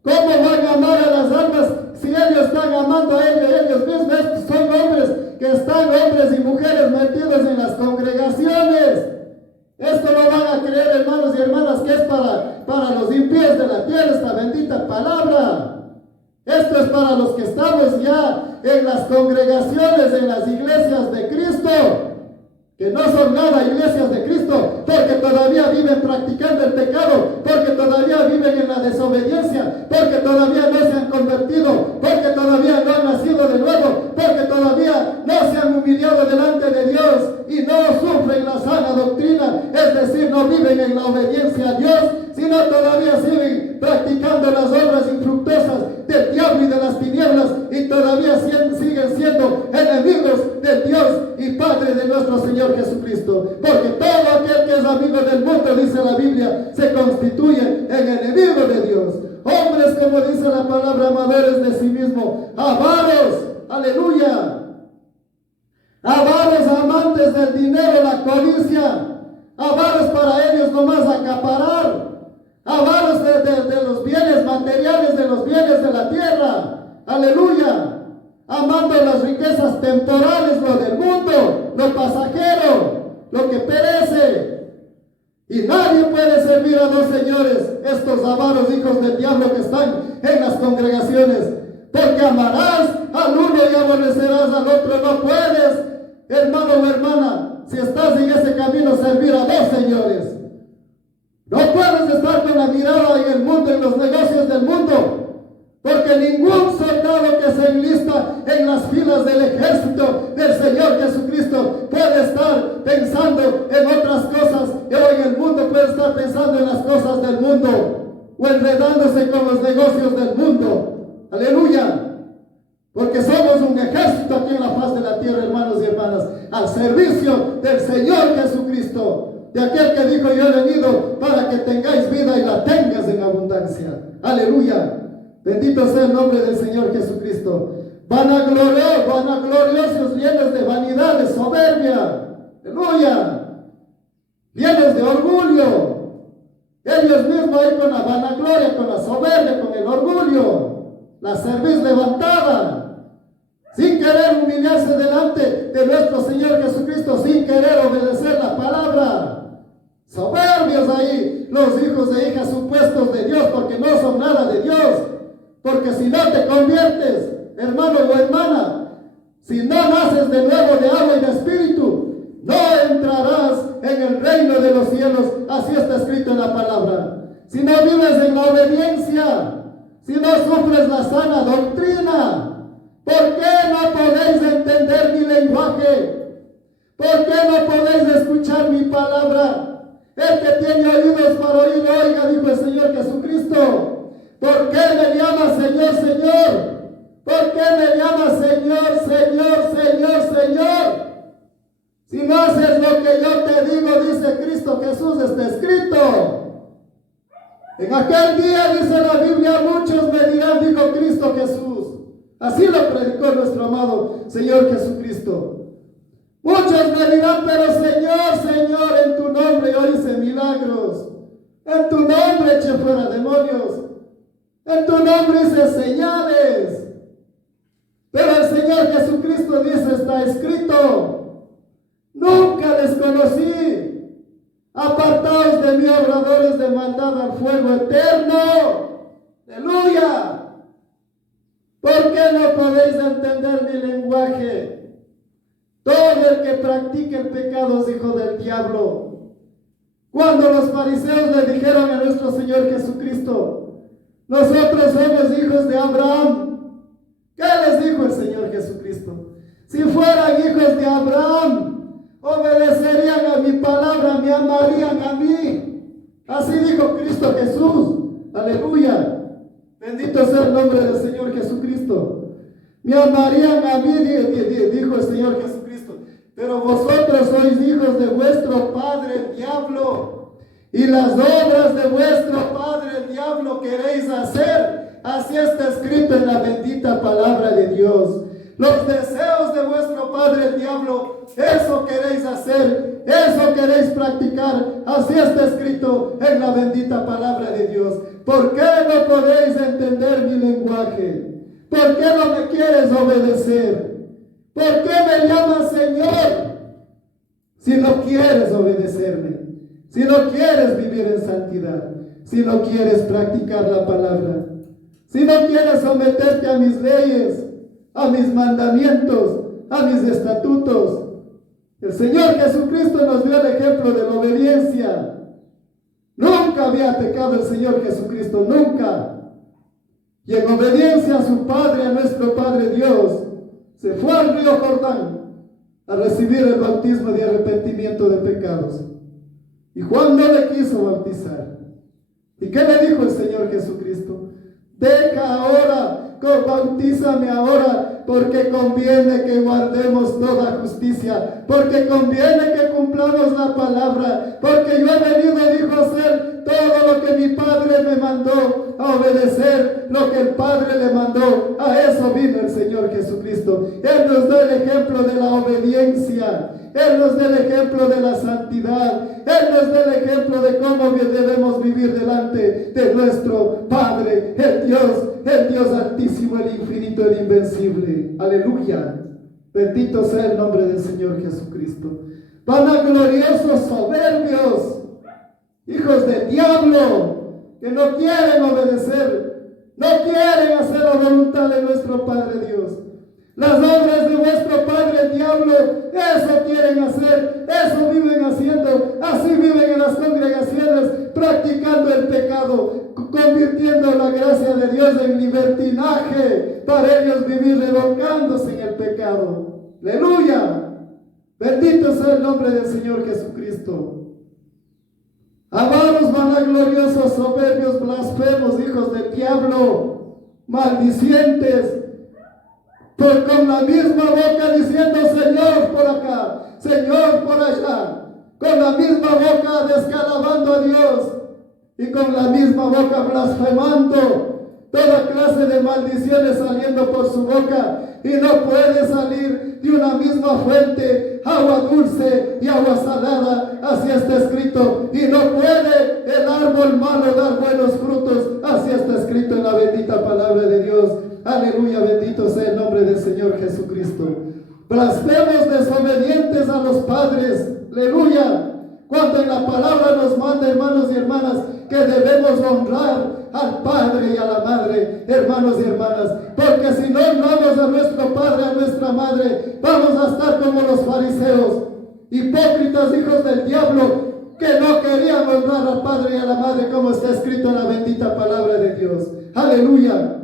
¿Cómo van a amar a las almas si ellos están amando a ellos mismos? Estos son hombres que están, hombres y mujeres, metidos en las congregaciones. Esto no van a creer, hermanos y hermanas, que es para los impíos de la tierra esta bendita palabra. Esto es para los que estamos ya en las congregaciones, en las iglesias de Cristo, que no son nada iglesias de Cristo, porque todavía viven practicando el pecado, porque todavía viven en la desobediencia, porque todavía no se han convertido, porque todavía no han nacido de nuevo, porque todavía no se han humillado delante de Dios y no sufren la sana doctrina, es decir, no viven en la obediencia a Dios, sino todavía siguen practicando las obras infructuosas del diablo y de las tinieblas, y todavía siguen siendo enemigos de Dios y Padre de nuestro Señor Jesucristo. Porque todo aquel que es amigo del mundo, dice la Biblia, se constituye en enemigo de Dios. Hombres, como dice la palabra, amadores de sí mismos, avaros, aleluya, avaros, amantes del dinero, la codicia, avaros para ellos nomás acaparar, avaros de los bienes materiales, de los bienes de la tierra, aleluya, amando las riquezas temporales, lo del mundo, lo pasajero, lo que perece. Y nadie puede servir a dos señores, estos avaros hijos del diablo que están en las congregaciones, porque amarás al uno y aborrecerás al otro. No puedes, hermano o hermana, si estás en ese camino, servir a dos señores. No puedes estar con la mirada en el mundo, en los negocios del mundo, porque ningún soldado que se enlista en las filas del ejército del Señor Jesucristo puede estar pensando en otras cosas, o en el mundo puede estar pensando en las cosas del mundo, o enredándose con los negocios del mundo. Aleluya, porque somos un ejército aquí aquí en la faz de la tierra, hermanos y hermanas, al servicio del Señor Jesucristo, de aquel que dijo: yo he venido para que tengáis vida y la tengas en abundancia. Aleluya. Bendito sea el nombre del Señor Jesucristo. Vanagloriosos, llenos de vanidad, de soberbia. Aleluya. Llenos de orgullo. Ellos mismos ahí con la vanagloria, con la soberbia, con el orgullo, la cerviz levantada, sin querer humillarse delante de nuestro Señor Jesucristo, sin querer obedecer la palabra. Soberbios ahí, los hijos e hijas supuestos de Dios, porque no son nada de Dios. Porque si no te conviertes, hermano o hermana, si no naces de nuevo de agua y de espíritu, no entrarás en el reino de los cielos. Así está escrito en la palabra. Si no vives en la obediencia, si no sufres la sana doctrina, ¿por qué no podéis entender mi lenguaje? ¿Por qué no podéis escuchar mi palabra? El que tiene oídos para oír, oiga, dijo el Señor Jesucristo. ¿Por qué me llamas Señor, Señor? ¿Por qué me llamas Señor, Señor, Señor, Señor? Si no haces lo que yo te digo, dice Cristo Jesús, está escrito. En aquel día, dice la Biblia, muchos me dirán, dijo Cristo Jesús. Así lo predicó nuestro amado Señor Jesucristo. Muchos me dirán: pero Señor, Señor, en tu nombre yo hice milagros. En tu nombre eché fuera demonios. En tu nombre hice señales. Pero el Señor Jesucristo dice: está escrito. Nunca les conocí. Apartaos de mí, obradores de maldad, al fuego eterno. Aleluya. ¿Por qué no podéis entender mi lenguaje? Todo el que practique el pecado es hijo del diablo. Cuando los fariseos le dijeron a nuestro Señor Jesucristo: nosotros somos hijos de Abraham, ¿qué les dijo el Señor Jesucristo? Si fueran hijos de Abraham, obedecerían a mi palabra, me amarían a mí. Así dijo Cristo Jesús. Aleluya. Bendito sea el nombre del Señor Jesucristo. Me amarían a mí, dijo el Señor Jesucristo. Pero vosotros sois hijos de vuestro padre el diablo, y las obras de vuestro padre el diablo queréis hacer. Así está escrito en la bendita palabra de Dios. Los deseos de vuestro padre el diablo, eso queréis hacer, eso queréis practicar. Así está escrito en la bendita palabra de Dios. ¿Por qué no podéis entender mi lenguaje? ¿Por qué no me quieres obedecer? ¿Por qué me llamas Señor? Si no quieres obedecerme, si no quieres vivir en santidad, si no quieres practicar la palabra, si no quieres someterte a mis leyes, a mis mandamientos, a mis estatutos. El Señor Jesucristo nos dio el ejemplo de la obediencia. Nunca había pecado el Señor Jesucristo, nunca. Y en obediencia a su Padre, a nuestro Padre Dios, se fue al río Jordán a recibir el bautismo de arrepentimiento de pecados. Y Juan no le quiso bautizar. ¿Y qué le dijo el Señor Jesucristo? Deja ahora, bautízame ahora, porque conviene que guardemos toda justicia, porque conviene que cumplamos la palabra, porque yo he venido, dijo, a hacer todo lo que mi Padre me mandó, a obedecer lo que el Padre le mandó. A eso vino el Señor Jesucristo. Él nos da el ejemplo de la obediencia. Él nos da el ejemplo de la santidad. Él nos da el ejemplo de cómo debemos vivir delante de nuestro Padre, el Dios altísimo, el infinito, el invencible. Aleluya. Bendito sea el nombre del Señor Jesucristo. Vanagloriosos, soberbios, hijos del diablo, que no quieren obedecer, no quieren hacer la voluntad de nuestro Padre Dios. Las obras de vuestro padre el diablo, eso quieren hacer, eso viven haciendo. Así viven en las congregaciones, practicando el pecado, convirtiendo la gracia de Dios en libertinaje, para ellos vivir revolcándose en el pecado. Aleluya. Bendito sea el nombre del Señor Jesucristo. Amados, vanagloriosos, soberbios, blasfemos, hijos del diablo, maldicientes, con la misma boca diciendo Señor por acá, Señor por allá, con la misma boca descalabando a Dios y con la misma boca blasfemando, toda clase de maldiciones saliendo por su boca, y no puede salir de una misma fuente agua dulce y agua salada, así está escrito, y no puede el árbol malo dar buenos frutos, así está escrito en la bendita palabra de Dios. Aleluya, bendito sea el nombre del Señor Jesucristo. Blasfemos, desobedientes a los padres, aleluya, cuando en la palabra nos manda, hermanos y hermanas, que debemos honrar al padre y a la madre, hermanos y hermanas, porque si no honramos a nuestro padre, a nuestra madre, vamos a estar como los fariseos, hipócritas, hijos del diablo, que no querían honrar al padre y a la madre, como está escrito en la bendita palabra de Dios. Aleluya.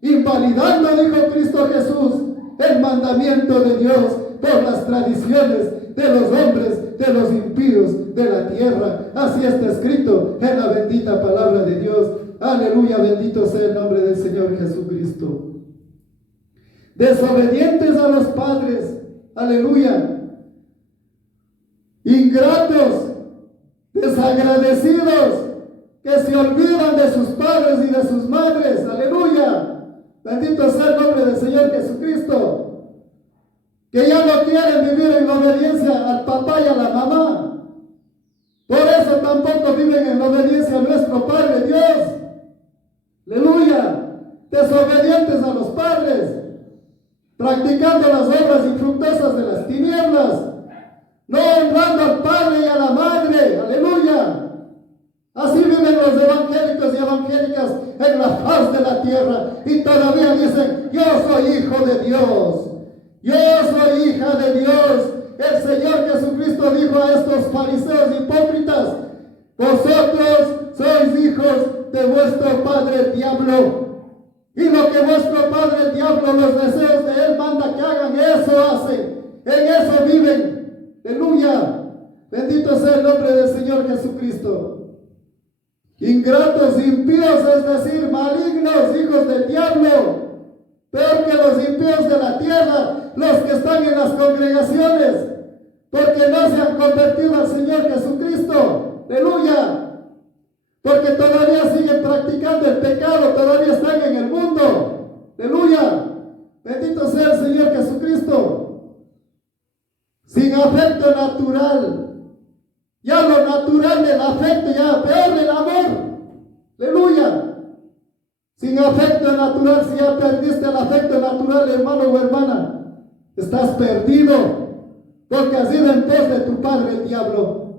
Invalidando, dijo Cristo Jesús, el mandamiento de Dios por las tradiciones de los hombres, de los impíos de la tierra. Así está escrito en la bendita palabra de Dios. Aleluya, bendito sea el nombre del Señor Jesucristo. Desobedientes a los padres, aleluya. Ingratos, desagradecidos, que se olvidan de sus padres y de sus madres, aleluya. Bendito sea el nombre del Señor Jesucristo. Que ya no quieren vivir en obediencia al papá y a la mamá. Por eso tampoco viven en obediencia a nuestro Padre Dios. Aleluya. Desobedientes a los padres, practicando las obras infructuosas de las tinieblas, no honrando al Padre y a la Madre. Aleluya. Así viven los evangélicos y evangélicas en la faz de la tierra, y todavía dicen: yo soy hijo de Dios, yo soy hija de Dios. El Señor Jesucristo dijo a estos fariseos hipócritas: vosotros sois hijos de vuestro padre el diablo, y lo que vuestro padre el diablo, los deseos de él manda que hagan, eso hacen, en eso viven. Aleluya. Bendito sea el nombre del Señor Jesucristo. Ingratos, impíos, es decir, malignos, hijos del diablo, peor que los impíos de la tierra, los que están en las congregaciones, porque no se han convertido al Señor Jesucristo. Aleluya. Porque todavía siguen practicando el pecado, todavía están en el mundo. Aleluya. Bendito sea el Señor Jesucristo. Sin afecto natural. Ya lo natural del afecto, ya peor del amor. Aleluya. Sin afecto natural, si ya perdiste el afecto natural, hermano o hermana, estás perdido, porque has ido en pos de tu padre el diablo.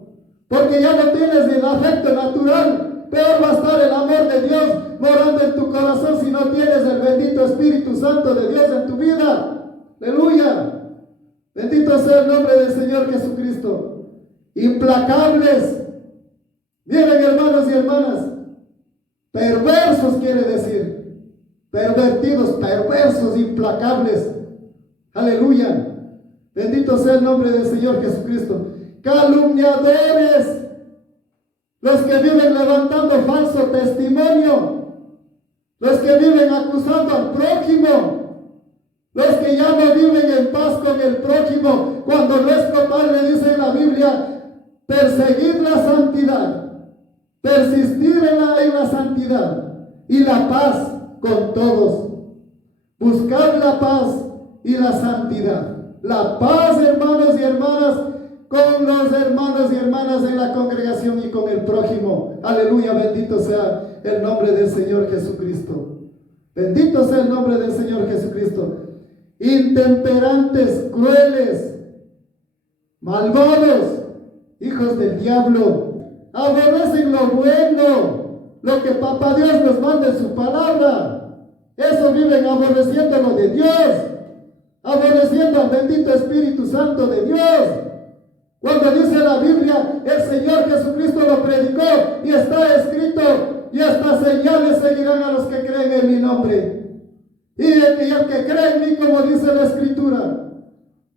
Porque ya no tienes el afecto natural, peor va a estar el amor de Dios morando en tu corazón si no tienes el bendito Espíritu Santo de Dios en tu vida. Aleluya. Bendito sea el nombre del Señor Jesucristo. Implacables. Miren, hermanos y hermanas, perversos quiere decir, pervertidos, perversos, implacables. Aleluya. Bendito sea el nombre del Señor Jesucristo. Calumniadores, los que viven levantando falso testimonio, los que viven acusando al prójimo, los que ya no viven en paz con el prójimo, cuando nuestro Padre dice en la Biblia: perseguir la santidad, persistir en la santidad y la paz con todos. Buscar la paz y la santidad. La paz, hermanos y hermanas, con los hermanos y hermanas en la congregación y con el prójimo. Aleluya, bendito sea el nombre del Señor Jesucristo. Bendito sea el nombre del Señor Jesucristo. Intemperantes, crueles, malvados, hijos del diablo, aborrecen lo bueno, lo que Papá Dios nos manda en su palabra. Eso viven aborreciendo lo de Dios, aborreciendo al bendito Espíritu Santo de Dios. Cuando dice la Biblia: el Señor Jesucristo lo predicó y está escrito: y estas señales seguirán a los que creen en mi nombre. Y el que cree en mí, como dice la Escritura,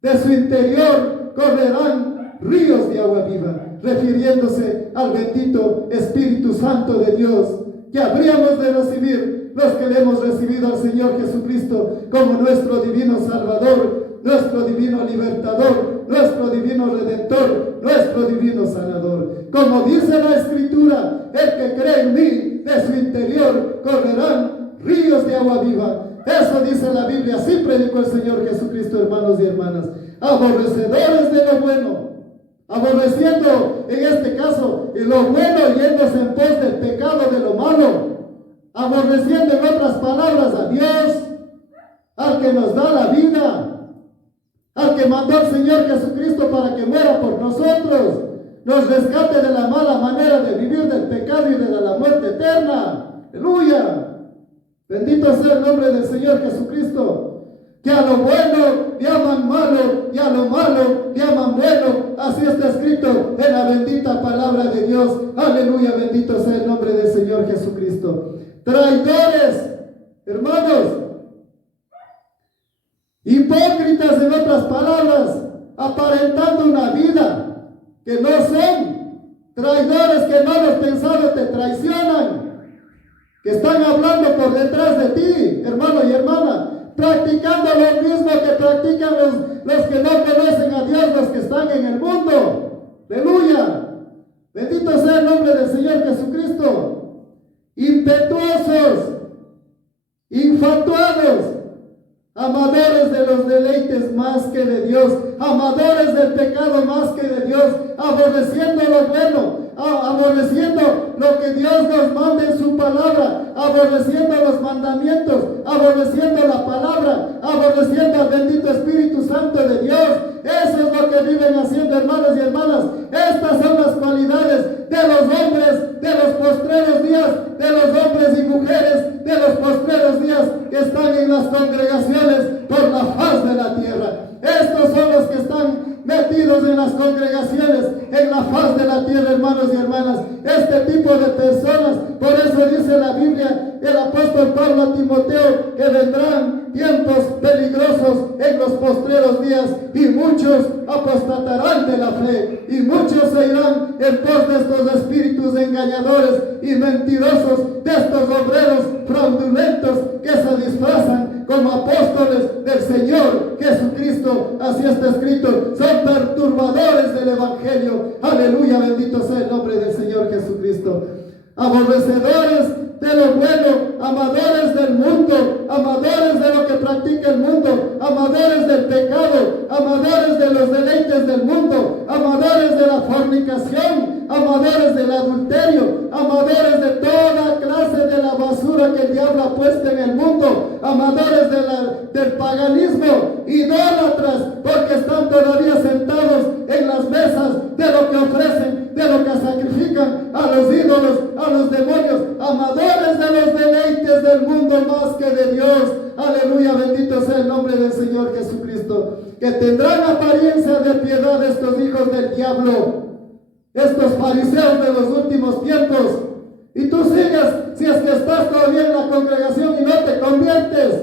de su interior correrán ríos de agua viva, refiriéndose al bendito Espíritu Santo de Dios, que habríamos de recibir decir los que le hemos recibido al Señor Jesucristo como nuestro divino Salvador, nuestro divino libertador, nuestro divino redentor, nuestro divino sanador? Como dice la Escritura, el que cree en mí, de su interior correrán ríos de agua viva. Eso dice la Biblia. Así predicó el Señor Jesucristo, hermanos y hermanas. Aborrecedores de lo bueno, aborreciendo en este caso lo bueno, yéndose en pos del pecado, de lo malo, aborreciendo en otras palabras a Dios, al que nos da la vida, al que mandó el Señor Jesucristo para que muera por nosotros, nos rescate de la mala manera de vivir, del pecado y de la muerte eterna. Aleluya. Bendito sea el nombre del Señor Jesucristo. Que a lo bueno llaman malo y a lo malo llaman bueno. Así está escrito en la bendita palabra de Dios. Aleluya, bendito sea el nombre del Señor Jesucristo. Traidores, hermanos, hipócritas, en otras palabras, aparentando una vida que no son. Traidores que mal los pensados te traicionan, que están hablando por detrás de ti, hermano y hermana, practicando lo mismo que practican los que no conocen a Dios, los que están en el mundo. Aleluya. Bendito sea el nombre del Señor Jesucristo. Impetuosos, infatuados, amadores de los deleites más que de Dios, amadores del pecado más que de Dios, aborreciendo lo bueno, aborreciendo lo que Dios nos manda en su palabra, aborreciendo los mandamientos, aborreciendo la palabra, aborreciendo al bendito Espíritu Santo de Dios. Eso es lo que viven haciendo, hermanos y hermanas. Estas son las cualidades de los hombres de los postreros días, de los hombres y mujeres de los postreros días que están en las congregaciones por la faz de la tierra. Estos son los que están metidos en las congregaciones, en la faz de la tierra, hermanos y hermanas. Este tipo de personas, por eso dice la Biblia, el apóstol Pablo a Timoteo, que vendrán tiempos peligrosos en los postreros días y muchos apostatarán de la fe y muchos se irán en pos de estos espíritus engañadores y mentirosos, de estos obreros fraudulentos que se disfrazan como apóstoles del Señor Jesucristo. Así está escrito, son perturbadores del Evangelio. Aleluya, bendito sea el nombre del Señor Jesucristo. Aborrecedores de lo bueno, amadores del mundo, amadores de lo que practica el mundo, amadores del pecado, amadores de los deleites del mundo, amadores de la fornicación, amadores del adulterio, amadores de toda clase de la basura que el diablo ha puesto en el mundo, amadores del paganismo, idólatras, porque están todavía sentados en las mesas de lo que ofrecen, de lo que sacrifican a los ídolos, a los demonios, amadores de los deleites del mundo más que de Dios. Aleluya, bendito sea el nombre del Señor Jesucristo. Que tendrán apariencia de piedad estos hijos del diablo, estos fariseos de los últimos tiempos. Y tú sigues, si es que estás todavía en la congregación y no te conviertes,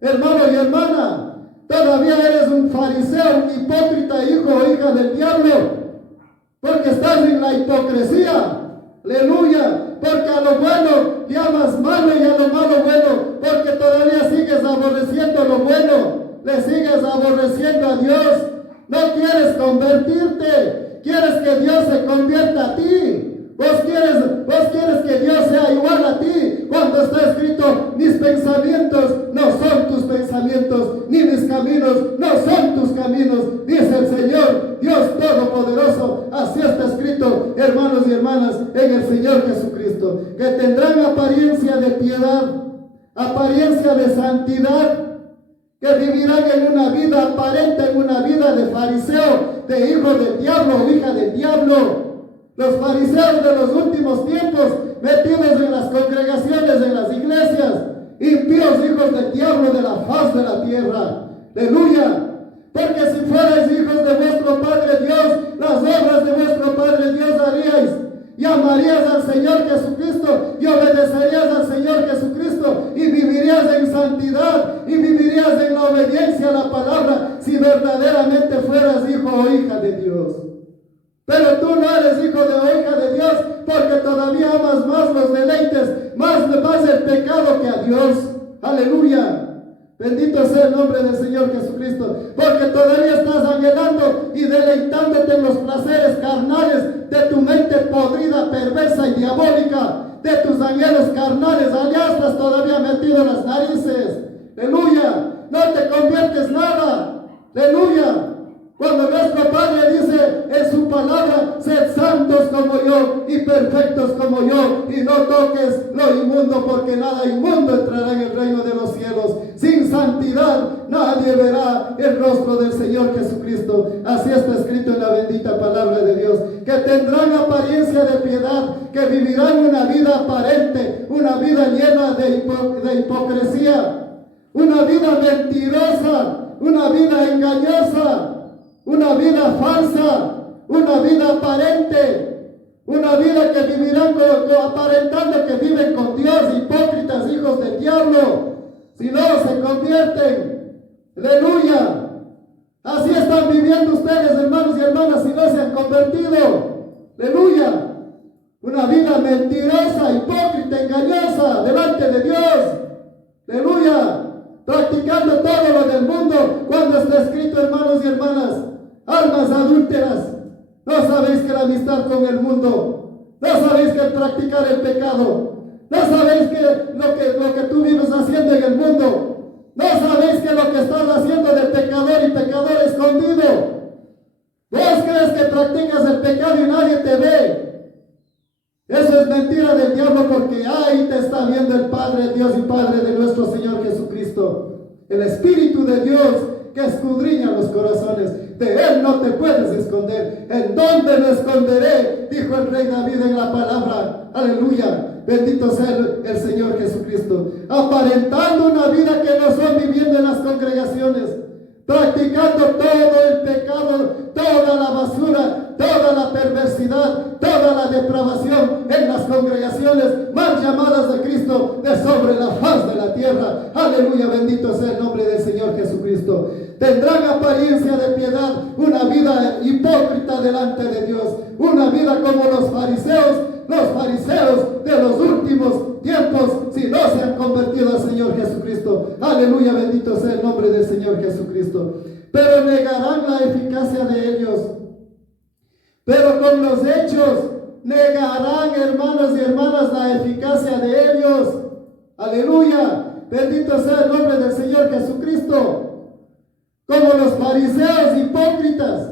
hermano y hermana, todavía eres un fariseo, un hipócrita, hijo o hija del diablo, porque estás en la hipocresía. Aleluya, porque a lo bueno llamas malo y a lo malo bueno, porque todavía sigues aborreciendo lo bueno, le sigues aborreciendo a Dios. No quieres convertirte, quieres que Dios se convierta a ti. Vos quieres que Dios sea igual a ti, cuando está escrito, mis pensamientos no son tus pensamientos, ni mis caminos no son tus caminos, dice el Señor, Dios Todopoderoso. Así está escrito, hermanos y hermanas, en el Señor Jesucristo, que tendrán apariencia de piedad, apariencia de santidad, que vivirán en una vida aparente, en una vida de fariseo, de hijo del diablo o hija del diablo. Los fariseos de los últimos tiempos, metidos en las congregaciones, en las iglesias, impíos hijos del diablo de la faz de la tierra. Aleluya. Porque si fuerais hijos de vuestro Padre Dios, las obras de vuestro Padre Dios haríais. Y amarías al Señor Jesucristo y obedecerías al Señor Jesucristo y vivirías en santidad y vivirías en la obediencia a la palabra si verdaderamente fueras hijo o hija de Dios. Pero tú no eres hijo de hija de Dios porque todavía amas más los deleites, más el pecado que a Dios. Bendito sea el nombre del Señor Jesucristo, porque todavía estás anhelando y deleitándote en los placeres carnales de tu mente podrida, perversa y diabólica, de tus anhelos carnales. Allá estás todavía metido en las narices. Aleluya. No te conviertes nada. Aleluya. Cuando nuestro Padre dice en su palabra, sed santos como yo y perfectos como yo, y no toques lo inmundo, porque nada inmundo entrará en el reino de los cielos. Sin santidad nadie verá el rostro del Señor Jesucristo. Así está escrito en la bendita palabra de Dios, que tendrán apariencia de piedad, que vivirán una vida aparente, una vida llena de hipocresía, una vida mentirosa, una vida engañosa, una vida falsa, una vida aparente, una vida que vivirán aparentando que viven con Dios, hipócritas, hijos del diablo, si no se convierten. Aleluya. Así están viviendo ustedes, hermanos y hermanas, si no se han convertido. Aleluya. Una vida mentirosa, hipócrita, engañosa delante de Dios. Aleluya. Practicando todo lo del mundo, cuando está escrito, hermanos y hermanas, almas adúlteras, ¿no sabéis que la amistad con el mundo, no sabéis que el practicar el pecado, no sabéis que lo que tú vives haciendo en el mundo, no sabéis que lo que estás haciendo de pecador y pecador escondido? Vos crees que practicas el pecado y nadie te ve. Eso es mentira del diablo, porque ahí te está viendo el Padre, Dios y Padre de nuestro Señor Jesucristo, el Espíritu de Dios que escudriña los corazones. De Él no te puedes esconder. ¿En dónde me esconderé?, dijo el rey David en la palabra. Aleluya. Bendito sea el Señor Jesucristo. Aparentando una vida que no son, viviendo en las congregaciones, practicando todo el pecado, toda la basura, toda la perversidad, toda la depravación en las congregaciones mal llamadas de Cristo de sobre la faz de la tierra. Aleluya, bendito sea el nombre del Señor Jesucristo. Tendrán apariencia de piedad, una vida hipócrita delante de Dios, una vida como los fariseos de los últimos tiempos, si no se han convertido al Señor Jesucristo. Aleluya, bendito sea el nombre del Señor Jesucristo. Pero negarán la eficacia de ellos. Pero con los hechos negarán, hermanos y hermanas, la eficacia de ellos. Aleluya, bendito sea el nombre del Señor Jesucristo. Como los fariseos hipócritas.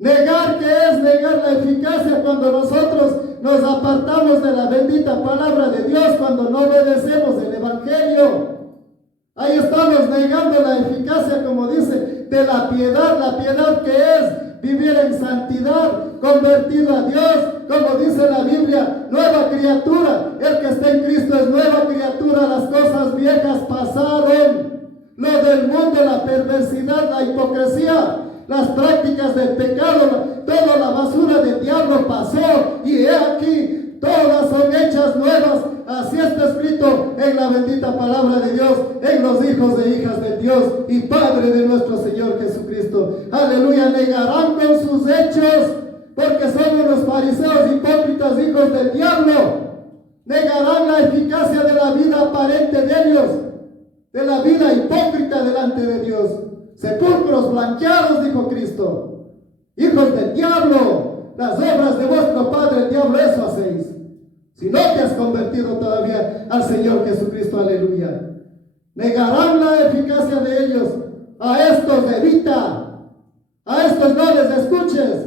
Negar, ¿qué es negar la eficacia? Cuando nosotros nos apartamos de la bendita palabra de Dios, cuando no obedecemos el Evangelio. Ahí estamos negando la eficacia, como dice, de la piedad que es vivir en santidad, convertido a Dios, como dice la Biblia, nueva criatura. El que está en Cristo es nueva criatura, las cosas viejas pasaron. Lo del mundo, la perversidad, la hipocresía, las prácticas del pecado, toda la basura del diablo pasó, y he aquí, todas son hechas nuevas. Así está escrito en la bendita palabra de Dios, en los hijos e hijas de Dios y Padre de nuestro Señor Jesucristo. Aleluya. Negarán con sus hechos, porque son unos fariseos hipócritas, hijos del diablo. Negarán la eficacia de la vida aparente de ellos, de la vida hipócrita delante de Dios. Sepulcros blanqueados, dijo Cristo. Hijos del diablo, las obras de vuestro padre el diablo, eso hacéis. Si no te has convertido todavía al Señor Jesucristo, aleluya. Negarán la eficacia de ellos. A estos evita, a estos no les escuches,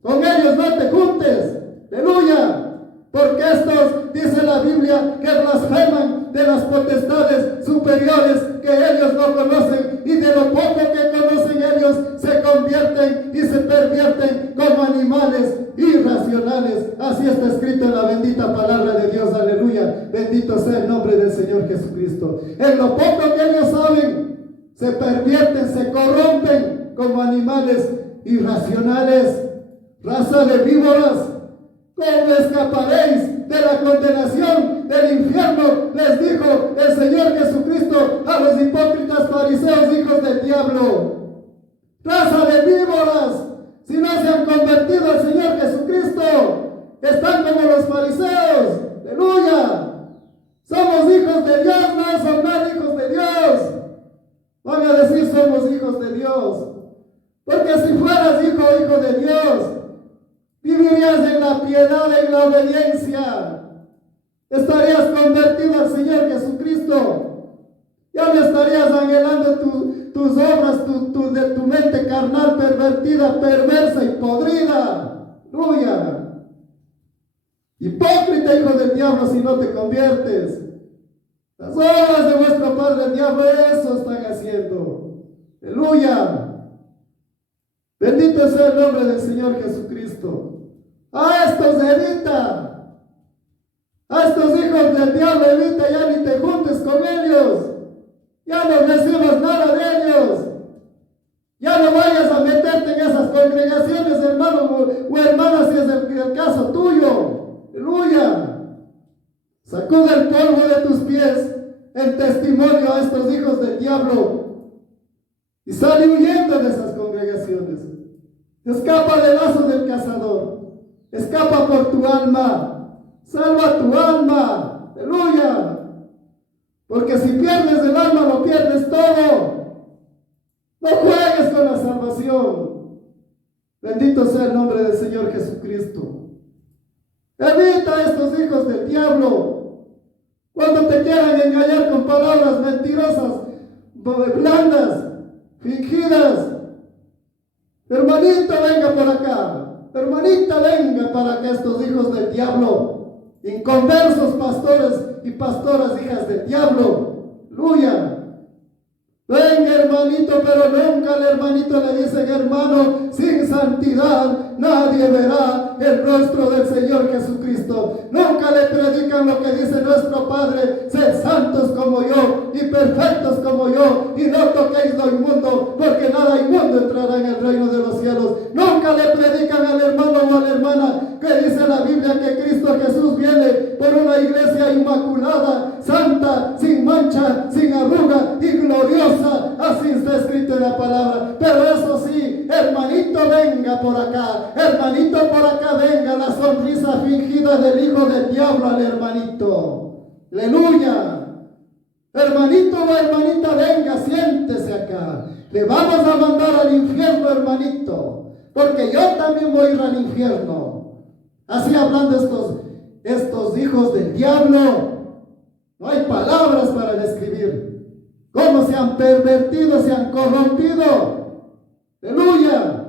con ellos no te juntes, aleluya. Porque estos, dice la Biblia, que blasfeman de las potestades superiores que ellos no conocen, y de lo poco que conocen ellos se convierten y se pervierten como animales irracionales. Así está escrito en la bendita palabra de Dios, aleluya. Bendito sea el nombre del Señor Jesucristo. En lo poco que ellos saben, se pervierten, se corrompen como animales irracionales. Raza de víboras, ¿cómo escaparéis de la condenación del infierno?, les dijo el Señor Jesucristo a los hipócritas fariseos, hijos del diablo. Raza de víboras, si no se han convertido al Señor Jesucristo, están como los fariseos. Aleluya. Somos hijos de Dios, no son más hijos de Dios. hijos de Dios. Porque si fueras hijo de Dios, vivirías en la piedad, en la obediencia. Estarías convertido al Señor Jesucristo. Ya no estarías anhelando tus obras, de tu mente carnal pervertida, perversa y podrida. Aleluya. Hipócrita, hijo del diablo, si no te conviertes. Las obras de vuestro padre el diablo, eso están haciendo. Aleluya. Bendito sea el nombre del Señor Jesucristo. A estos evita. A estos hijos del diablo evita, ya ni te juntes con ellos. Ya no recibas nada de ellos. Ya no vayas a meterte en esas congregaciones, hermano o hermana, si es el caso tuyo. Aleluya. Sacude el polvo de tus pies en testimonio a estos hijos del diablo y sale huyendo de esas congregaciones. Escapa del lazo del cazador. Escapa por tu alma. Salva tu alma. Aleluya. Porque si pierdes el alma, lo pierdes todo. No juegues con la salvación. Bendito sea el nombre del Señor Jesucristo. Evita a estos hijos del diablo. Cuando te quieran engañar con palabras mentirosas, blandas, fingidas. Hermanito, venga por acá. Hermanita, venga para que estos hijos del diablo, inconversos pastores y pastoras, hijas del diablo, aleluya. Venga, hermanito, pero nunca al hermanito le dicen, hermano, sin santidad nadie verá el rostro del Señor Jesucristo. Nunca le predican lo que dice nuestro Padre: sed santos como yo y perfectos como yo, y no toquéis lo inmundo, porque nada inmundo entrará en el reino de los cielos. Nunca le predican al hermano o a la hermana que dice la Biblia que Cristo Jesús viene por una iglesia inmaculada, santa, sin mancha, sin arruga y gloriosa. Así está escrito en la palabra. Pero eso sí, hermanito, venga por acá. Hermanito, por acá venga la sonrisa fingida del hijo del diablo al hermanito. Aleluya. Hermanito o hermanita, venga, siéntese acá. Le vamos a mandar al infierno, hermanito, porque yo también voy a ir al infierno. Así hablando estos hijos del diablo. No hay palabras para describir cómo se han pervertido, se han corrompido. Aleluya.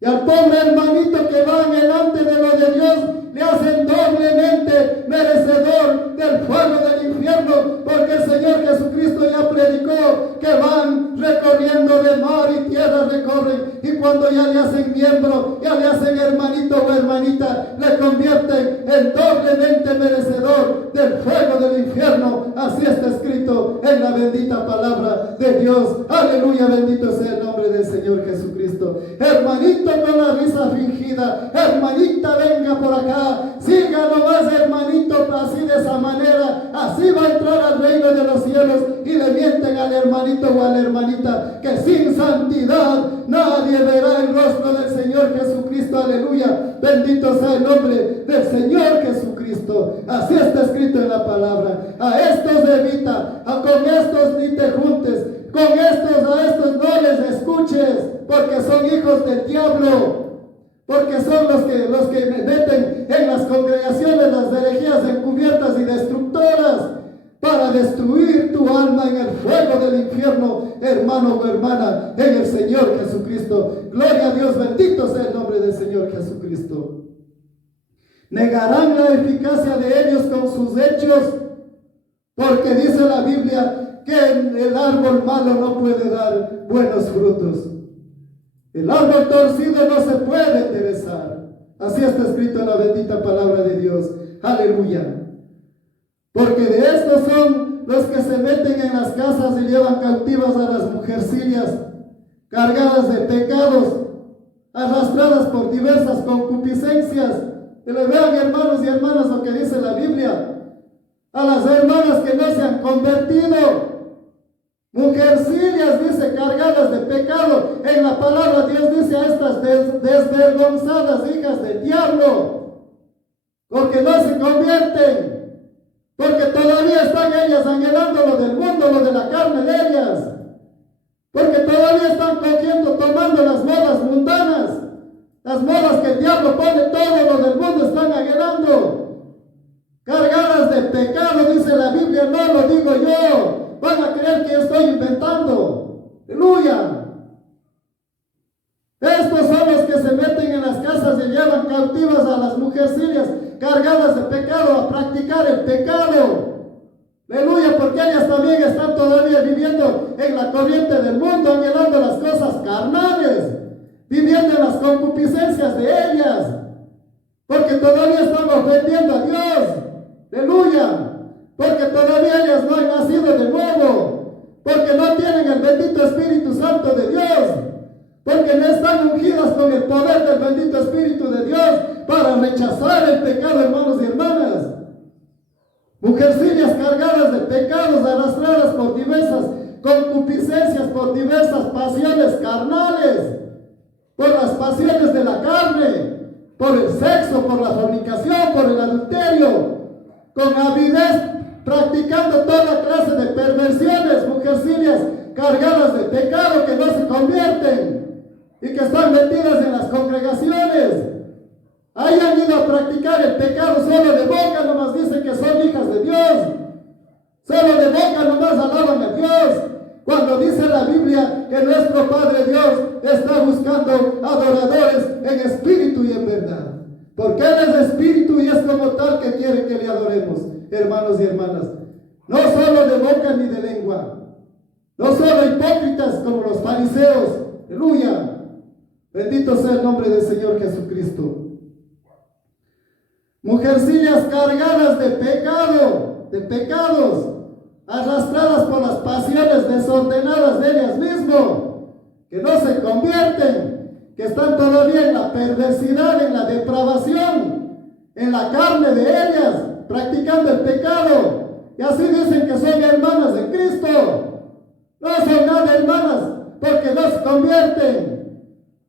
Y al pobre hermanito que va delante de lo de Dios, le hacen doblemente merecedor del fuego del infierno, porque el Señor Jesucristo ya predicó que van recorriendo de mar y tierra recorren, y cuando ya le hacen miembro, ya le hacen hermanito o hermanita, le convierten en doblemente merecedor del fuego del infierno. Así está escrito en la bendita palabra de Dios. Aleluya, bendito sea el nombre del Señor Jesucristo. Hermanito con la risa fingida, hermanita, venga por acá, siga nomás, hermanito, así de esa manera, así va a entrar al reino de los cielos. Y le mienten al hermanito o a la hermanita que sin santidad nadie verá el rostro del Señor Jesucristo. Aleluya, bendito sea el nombre del Señor Jesucristo. Así está escrito en la palabra. A estos evita, con estos ni te juntes, a estos no les escuches, porque son hijos del diablo. Porque son los que meten en las congregaciones las herejías encubiertas y destructoras para destruir tu alma en el fuego del infierno, hermano o hermana, en el Señor Jesucristo. Gloria a Dios, bendito sea el nombre del Señor Jesucristo. Negarán la eficacia de ellos con sus hechos, porque dice la Biblia que el árbol malo no puede dar buenos frutos. El árbol torcido no se puede enderezar. Así está escrito en la bendita palabra de Dios. Aleluya. Porque de estos son los que se meten en las casas y llevan cautivas a las mujercillas, cargadas de pecados, arrastradas por diversas concupiscencias. Que le vean, hermanos y hermanas, lo que dice la Biblia. A las hermanas que no se han convertido. Mujercillas, dice, cargadas de pecado. En la palabra Dios dice a estas desvergonzadas hijas del diablo, porque no se convierten, porque todavía están ellas anhelando lo del mundo, lo de la carne de ellas, porque anhelando las modas mundanas, las modas que el diablo pone, todo lo del mundo están anhelando, cargadas de pecado, dice la Biblia, no lo digo yo, van a creer que yo estoy inventando. Aleluya. Estos son los que se meten en las casas y llevan cautivas a las mujercillas cargadas de pecado a practicar el pecado. Aleluya, porque ellas también están todavía viviendo en la corriente del mundo, anhelando las cosas carnales, viviendo en las concupiscencias de ellas, porque todavía están ofendiendo a Dios. Aleluya, porque todavía ellas no han nacido de nuevo, porque no tienen el bendito Espíritu Santo de Dios, porque no están ungidas con el poder del bendito Espíritu de Dios para rechazar el pecado, hermanos y hermanas. Mujercillas cargadas de pecados, arrastradas por diversas concupiscencias, por diversas pasiones carnales, por las pasiones de la carne, por el sexo, por la fornicación, por el adulterio, con avidez, practicando toda clase de perversiones, mujercillas cargadas de pecado que no se convierten y que están metidas en las congregaciones. Ahí han ido a practicar el pecado, solo de boca nomás dicen que son hijas de Dios, solo de boca nomás alaban a Dios, cuando dice la Biblia que nuestro Padre Dios está buscando adoradores en espíritu y en verdad, porque Él es espíritu y es como tal que quiere que le adoremos, hermanos y hermanas, no solo de boca ni de lengua, no solo hipócritas como los fariseos. Aleluya, bendito sea el nombre del Señor Jesucristo. Mujercillas cargadas de pecado, de pecados, arrastradas por las pasiones desordenadas de ellas mismas, que no se convierten, que están todavía en la perversidad, en la depravación, en la carne de ellas, practicando el pecado, y así dicen que son hermanas de Cristo. No son nada hermanas, porque no se convierten,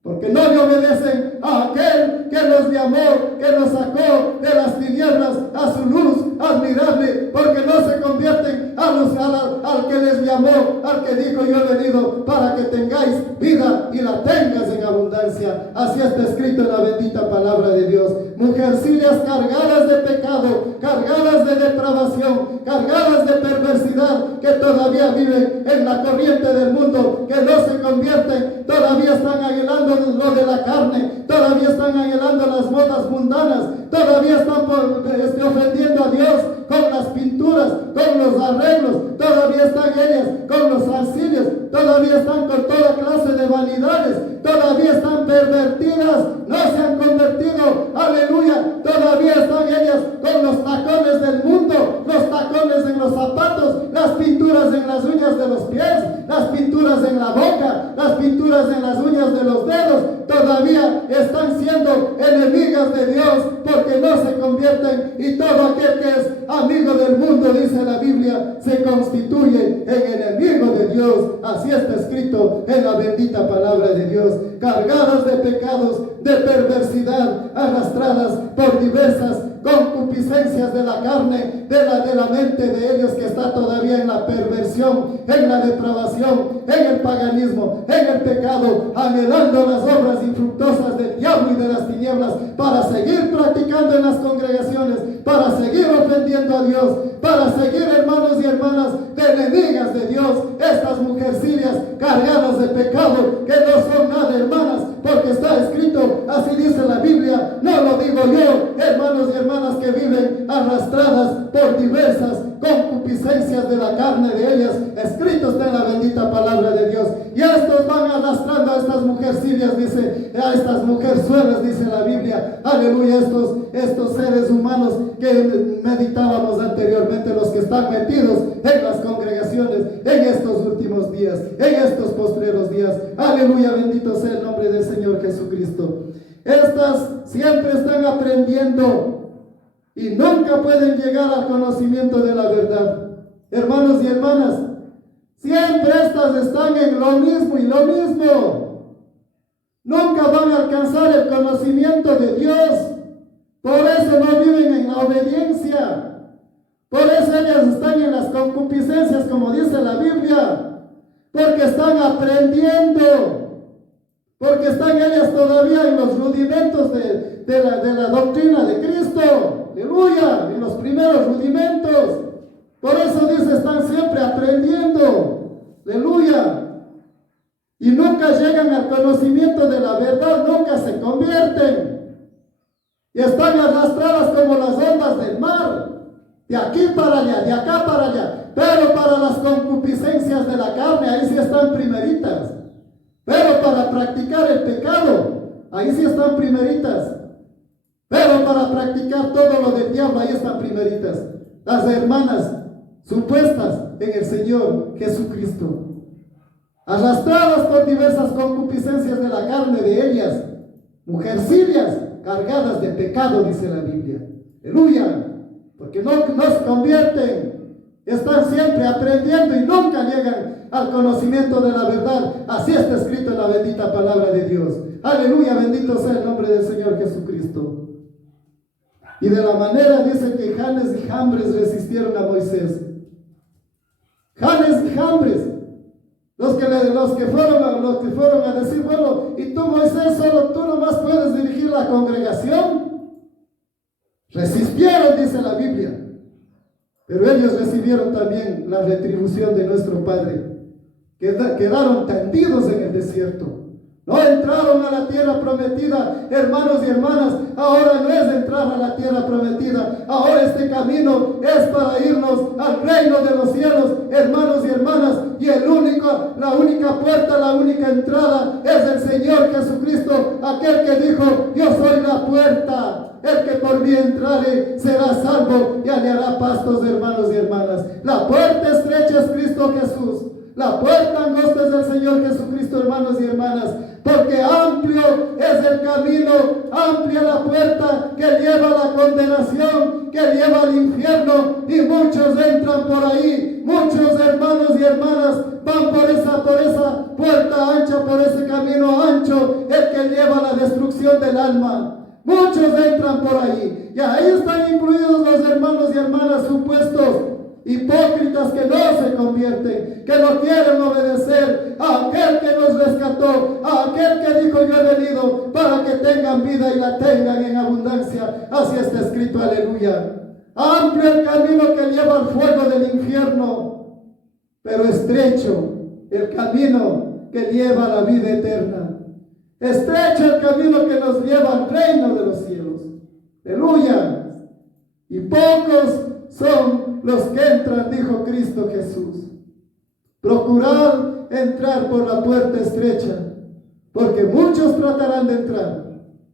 porque no le obedecen a aquel que los llamó, que los sacó de las tinieblas a su luz admirable, porque no se convierten al que les llamó, al que dijo: yo he venido para que tengáis vida y la tengas en abundancia. Así está escrito en la bendita palabra de Dios. Mujercillas cargadas de pecado, cargadas de depravación, cargadas de perversidad, que todavía viven en la corriente del mundo, que no se convierten, todavía están anhelando lo de la carne, todavía están anhelando las modas mundanas, todavía están ofendiendo a Dios con las pinturas, con los arreglos, todavía están ellas con los arcillos, todavía están con toda clase de vanidades, todavía están pervertidas, no se han convertido, aleluya, todavía están ellas con los tacones del mundo, los tacones en los zapatos, las pinturas en las uñas de los pies, las pinturas en la boca, las pinturas en las uñas de los dedos, todavía están siendo enemigas de Dios porque no se convierten, y todo aquel que es amigo del mundo, dice la Biblia, se constituye en enemigo de Dios. Así está escrito en la bendita palabra de Dios. Cargadas de pecados, de perversidad, arrastradas por diversas concupiscencias de la carne, de la mente de ellos, que está todavía en la perversión, en la depravación, en el paganismo, en el pecado, anhelando las obras infructuosas del diablo y de las tinieblas, para seguir practicando en las congregaciones, para seguir ofendiendo a Dios, para seguir, hermanos y hermanas, de enemigas de Dios, estas mujercillas cargadas de pecado, que no son nada, hermanas, porque está escrito, así dice la Biblia, no lo digo yo, hermanos y hermanas, que viven arrastradas por diversas concupiscencias de la carne de ellas. Escrito está en la bendita palabra de Dios. Y estos van arrastrando a estas mujercillas, dice, a estas mujerzuelas, dice la Biblia. Aleluya, estos seres humanos que meditábamos anteriormente, los que están metidos en las congregaciones en estos últimos días, en estos postreros días. Aleluya, bendito sea el nombre del Señor Jesucristo. Estas siempre están aprendiendo y nunca pueden llegar al conocimiento de la verdad. Hermanos y hermanas, siempre estas están en lo mismo y lo mismo. Nunca van a alcanzar el conocimiento de Dios. Por eso no viven en la obediencia. Por eso ellas están en las concupiscencias, como dice la Biblia. Porque están aprendiendo. porque están ellas todavía en los rudimentos de la doctrina de Cristo. Aleluya, en los primeros rudimentos. Por eso dice, están siempre aprendiendo. Aleluya. Y nunca llegan al conocimiento de la verdad, nunca se convierten. Y están arrastradas como las ondas del mar, de aquí para allá, de acá para allá. Pero para las concupiscencias de la carne, ahí sí están primeritas. Pero para practicar el pecado, ahí sí están primeritas. Pero para practicar todo lo del diablo, ahí están primeritas. Las hermanas supuestas en el Señor Jesucristo, arrastradas por diversas concupiscencias de la carne de ellas, mujercillas cargadas de pecado, dice la Biblia. Aleluya, porque no se convierten, están siempre aprendiendo y nunca llegan al conocimiento de la verdad. Así está escrito en la bendita palabra de Dios. Aleluya, bendito sea el nombre del Señor Jesucristo. Y de la manera dice que Janes y Jambres resistieron a Moisés. Janes y Jambres, los que fueron a decir, bueno, y tú, Moisés, solo tú nomás puedes dirigir la congregación. Resistieron, dice la Biblia. Pero ellos recibieron también la retribución de nuestro Padre. Quedaron tendidos en el desierto. No entraron a la tierra prometida, hermanos y hermanas. Ahora no es entrar a la tierra prometida. Ahora este camino es para irnos al reino de los cielos, hermanos y hermanas. Y la única puerta, la única entrada es el Señor Jesucristo, aquel que dijo, yo soy la puerta. El que por mí entrare será salvo y hallará pastos, hermanos y hermanas. La puerta estrecha es Cristo Jesús. La puerta angosta es el Señor Jesucristo, hermanos y hermanas, porque amplio es el camino, amplia la puerta que lleva a la condenación, que lleva al infierno, y muchos entran por ahí. Muchos hermanos y hermanas van por esa puerta ancha, por ese camino ancho, el que lleva a la destrucción del alma. Muchos entran por ahí, y ahí están incluidos los hermanos y hermanas supuestos hipócritas que no se convierten, que no quieren obedecer a aquel que nos rescató, a aquel que dijo, yo he venido para que tengan vida y la tengan en abundancia. Así está escrito, aleluya. Amplio el camino que lleva al fuego del infierno, pero estrecho el camino que lleva a la vida eterna. Estrecho el camino que nos lleva al reino de los cielos. Aleluya. Y pocos son los que entran, dijo Cristo Jesús. Procurad entrar por la puerta estrecha, porque muchos tratarán de entrar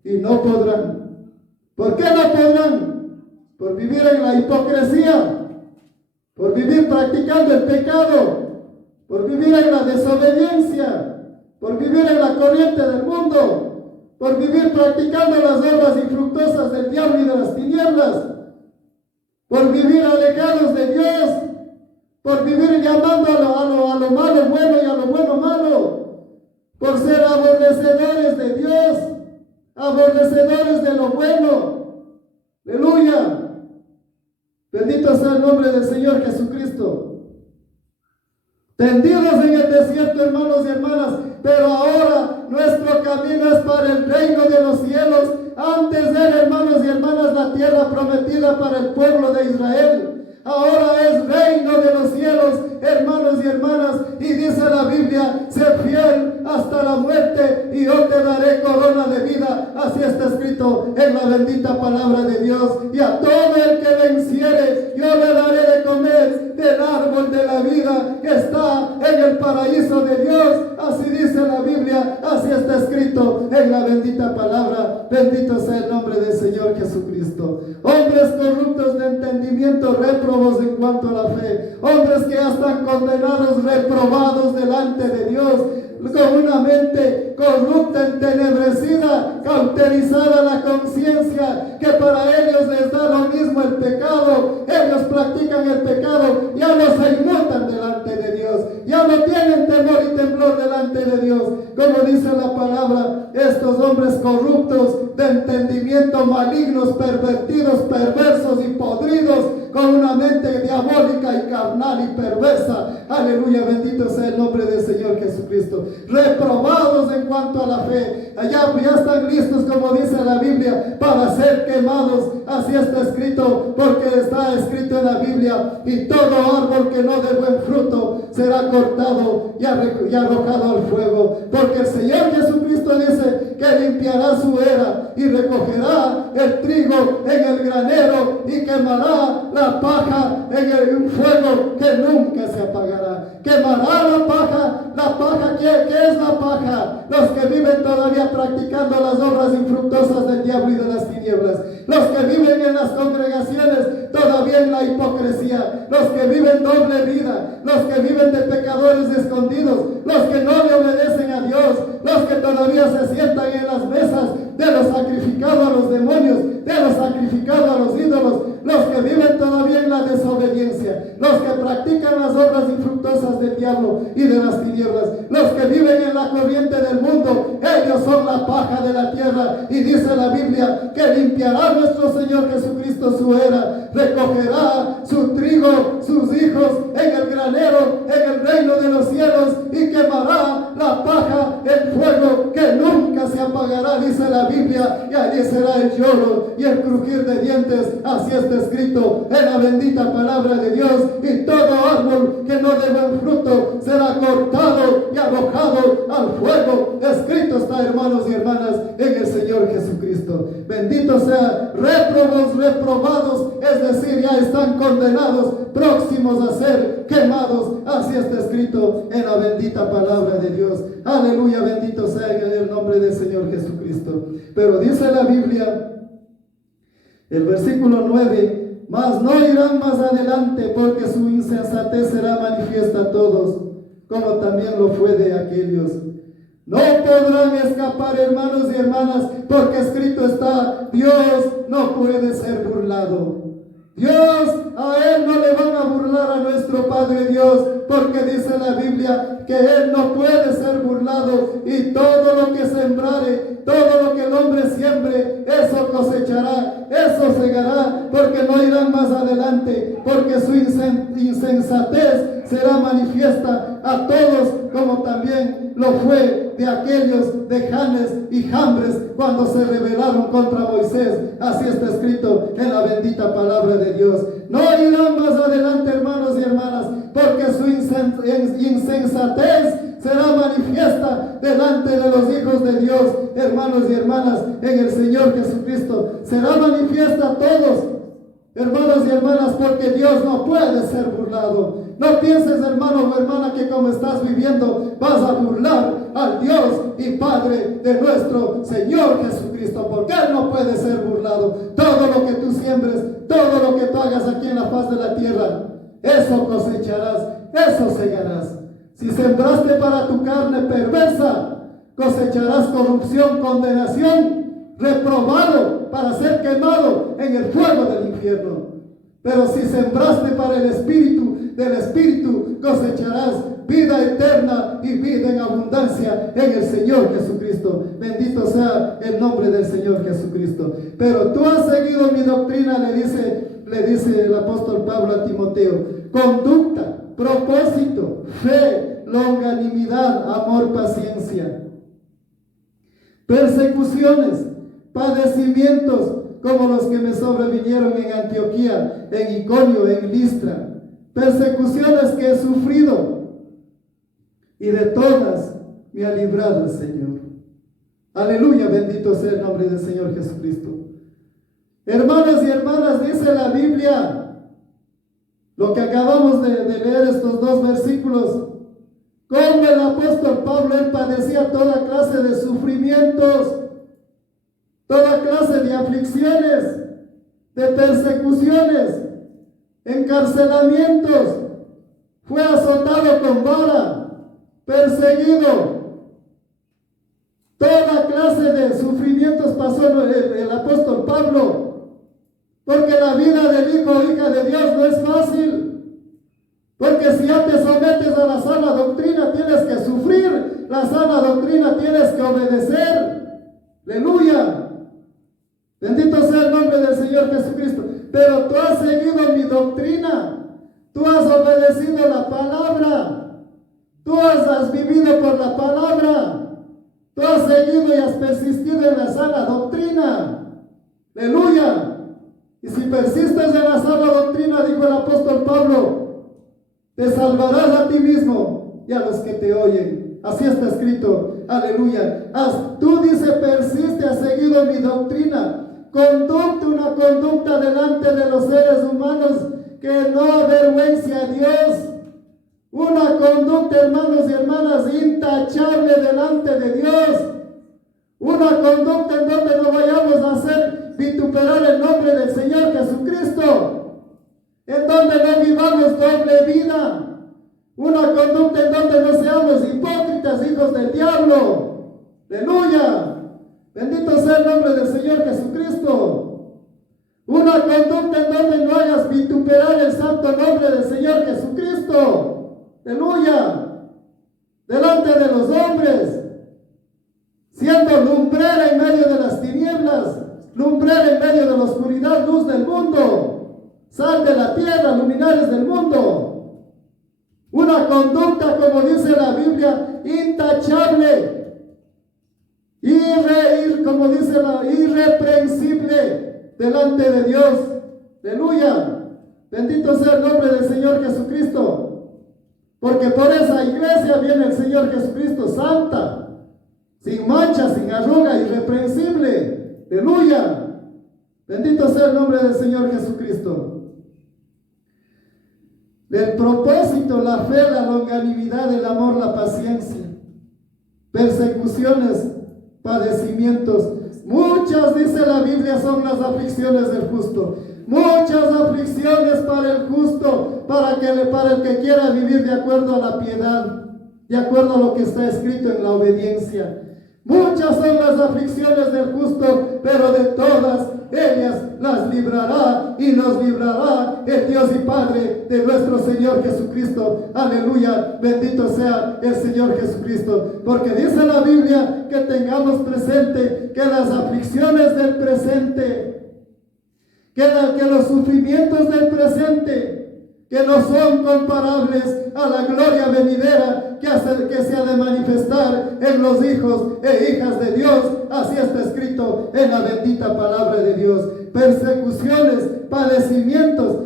y no podrán. ¿Por qué no podrán? Por vivir en la hipocresía, por vivir practicando el pecado, por vivir en la desobediencia, por vivir en la corriente del mundo, por vivir practicando las obras infructuosas del diablo y de las tinieblas, por vivir alejados de Dios, por vivir llamando a lo malo bueno y a lo bueno malo, por ser aborrecedores de Dios, aborrecedores de lo bueno. Aleluya. Bendito sea el nombre del Señor Jesucristo. Tendidos en el desierto, hermanos y hermanas, pero ahora nuestro camino es para el reino de los cielos. Antes era, hermanos y hermanas, la tierra prometida para el pueblo de Israel. Ahora es reino de los cielos, hermanos y hermanas, y dice la Biblia, sé fiel hasta la muerte y yo te daré corona de vida. Así está escrito en la bendita palabra de Dios. Y a todo el que venciere, yo le daré de comer del árbol de la vida que está en el paraíso de Dios. Así dice la Biblia, así está escrito en la bendita palabra. Bendito sea el nombre del Señor Jesucristo. Hombres corruptos de entendimiento, réprobos en cuanto a la fe. Hombres que ya están condenados, reprobados delante de Dios, con una mente corrupta, entenebrecida, cauterizada la conciencia, que para ellos les da lo mismo el pecado. Ellos practican el pecado, ya no se inmutan delante de Dios, ya no tienen temor y temblor delante de Dios. Como dice la palabra, estos hombres corruptos de entendimiento, malignos, pervertidos, perversos y podridos, con una mente diabólica y carnal y perversa. Aleluya, bendito sea el nombre del Señor Jesucristo. Reprobados en cuanto cuanto a la fe. Allá ya están listos, como dice la Biblia, para ser quemados. Así está escrito, porque está escrito en la Biblia: y todo árbol que no dé buen fruto será cortado y arrojado al fuego. Porque el Señor Jesucristo dice que limpiará su era y recogerá el trigo en el granero y quemará la paja en un fuego que nunca se apagará. Quemará la paja, ¿qué es la paja? Los que viven todavía practicando las obras infructuosas del diablo y de las tinieblas, los que viven en las congregaciones todavía en la hipocresía, los que viven doble vida, los que viven de pecadores escondidos, los que no le obedecen a Dios, los que todavía se sientan en las mesas de los sacrificados a los demonios, de los sacrificados a los ídolos, los que viven todavía en la desobediencia, los que practican las obras infructuosas del diablo y de las tinieblas, los que viven en la corriente del mundo, ellos son la paja de la tierra. Y dice la Biblia que limpiará nuestro Señor Jesucristo su era, recogerá su trigo, sus hijos en el granero, en el reino de los cielos, y quemará la paja en fuego que nunca se apagará, dice la Biblia, y allí será el lloro y el crujir de dientes. Así está escrito en la bendita palabra de Dios. Y todo árbol que no dé buen fruto será cortado y arrojado al fuego. Escrito está, hermanos y hermanas, en el Señor Jesucristo. Bendito sea. Reprobados, es decir, ya están condenados, próximos a ser quemados. Así está escrito en la bendita palabra de Dios. Aleluya, bendito sea en el nombre del Señor Jesucristo. Pero dice la Biblia, el versículo 9: mas no irán más adelante, porque su insensatez será manifiesta a todos, como también lo fue de aquellos. No podrán escapar, hermanos y hermanas, porque escrito está: Dios no puede ser burlado. Dios, a Él no le van a burlar, a nuestro Padre Dios, porque dice la Biblia que Él no puede ser burlado, y todo lo que sembrare, todo lo que el hombre siembre, eso cosechará, eso segará, porque no irán más adelante, porque su insensatez será manifiesta a todos, como también lo fue de aquellos de Janes y Jambres cuando se rebelaron contra Moisés. Así está escrito en la bendita palabra de Dios. No irán más adelante, hermanos y hermanas, porque su insensatez será manifiesta delante de los hijos de Dios. Hermanos y hermanas, en el Señor Jesucristo será manifiesta a todos, hermanos y hermanas, porque Dios no puede ser burlado. No pienses, hermano o hermana, que como estás viviendo vas a burlar al Dios y Padre de nuestro Señor Jesucristo, porque Él no puede ser burlado. Todo lo que tú siembres, todo lo que tú hagas aquí en la faz de la tierra, eso cosecharás, eso segarás. Si sembraste para tu carne perversa, cosecharás corrupción, condenación, reprobado para ser quemado en el fuego del infierno. Pero si sembraste para el Espíritu, del Espíritu cosecharás vida eterna y vida en abundancia en el Señor Jesucristo. Bendito sea el nombre del Señor Jesucristo. Pero tú has seguido mi doctrina, le dice el apóstol Pablo a Timoteo: conducta, propósito, fe, longanimidad, amor, paciencia, persecuciones, padecimientos, como los que me sobrevinieron en Antioquía, en Iconio, en Listra, persecuciones que he sufrido, y de todas me ha librado el Señor. Aleluya, bendito sea el nombre del Señor Jesucristo. Hermanos y hermanas, dice la Biblia, lo que acabamos de leer, estos dos versículos, como el apóstol Pablo, él padecía toda clase de sufrimientos, toda clase de aflicciones, de persecuciones, encarcelamientos, fue azotado con vara, perseguido, toda clase de sufrimientos pasó el apóstol Pablo, porque la vida del hijo o hija de Dios no es fácil, porque si ya te sometes a la sana doctrina tienes que sufrir, la sana doctrina tienes que obedecer. Aleluya. Bendito sea el nombre del Señor Jesucristo. Pero tú has seguido mi doctrina, tú has obedecido la palabra, tú has vivido por la palabra, tú has seguido y has persistido en la sana doctrina. Aleluya. Y si persistes en la sana doctrina, dijo el apóstol Pablo, te salvarás a ti mismo y a los que te oyen. Así está escrito. Aleluya. Tú, dice, persiste, has seguido mi doctrina. Una conducta delante de los seres humanos que no avergüence a Dios. Una conducta, hermanos y hermanas, intachable delante de Dios. Una conducta en donde no vayamos a hacer vituperar el nombre del Señor Jesucristo. En donde no vivamos doble vida. Una conducta en donde no seamos hipócritas, hijos del diablo. Aleluya. Bendito sea el nombre del Señor Jesucristo. Una conducta en donde no hagas vituperar el santo nombre del Señor Jesucristo. Aleluya. Delante de los hombres. Siendo lumbrera en medio de las tinieblas. Lumbrera en medio de la oscuridad, luz del mundo. Sal de la tierra, luminares del mundo. Una conducta, como dice la Biblia, intachable. Como dice irreprensible delante de Dios. Aleluya. Bendito sea el nombre del Señor Jesucristo. Porque por esa iglesia viene el Señor Jesucristo, santa, sin mancha, sin arruga, irreprensible. Aleluya. Bendito sea el nombre del Señor Jesucristo. El propósito, la fe, la longanimidad, el amor, la paciencia, persecuciones, padecimientos. Muchas, dice la Biblia, son las aflicciones del justo. Muchas aflicciones para el justo, para el que quiera vivir de acuerdo a la piedad, de acuerdo a lo que está escrito en la obediencia. Muchas son las aflicciones del justo, pero de todas ellas las librará y nos librará el Dios y Padre de nuestro Señor Jesucristo. Aleluya, bendito sea el Señor Jesucristo. Porque dice la Biblia que tengamos presente que las aflicciones del presente, que los sufrimientos del presente, que no son comparables a la gloria venidera que se ha de manifestar en los hijos e hijas de Dios. Así está escrito en la bendita palabra de Dios. Persecuciones, padecimientos,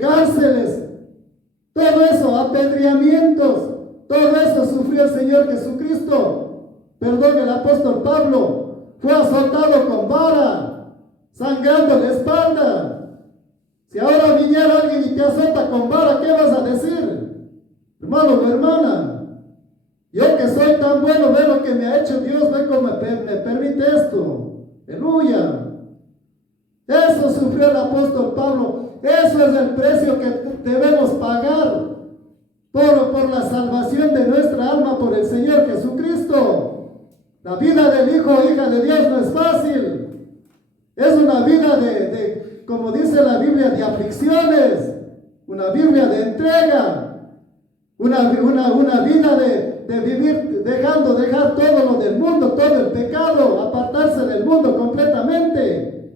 cárceles, todo eso, apedreamientos, todo eso sufrió el Señor Jesucristo. Perdón, el apóstol Pablo fue azotado con vara, sangrando la espalda. Si ahora viniera alguien y te azota con vara, ¿qué vas a decir? Hermano o hermana, yo que soy tan bueno, ve lo que me ha hecho Dios, ve cómo me permite esto. Aleluya. Eso sufrió el apóstol Pablo. Eso es el precio que debemos pagar por la salvación de nuestra alma por el Señor Jesucristo. La vida del hijo o hija de Dios no es fácil. Es una vida como dice la Biblia, de aflicciones, una Biblia de entrega, una vida de vivir, dejar todo lo del mundo, todo el pecado, apartarse del mundo completamente.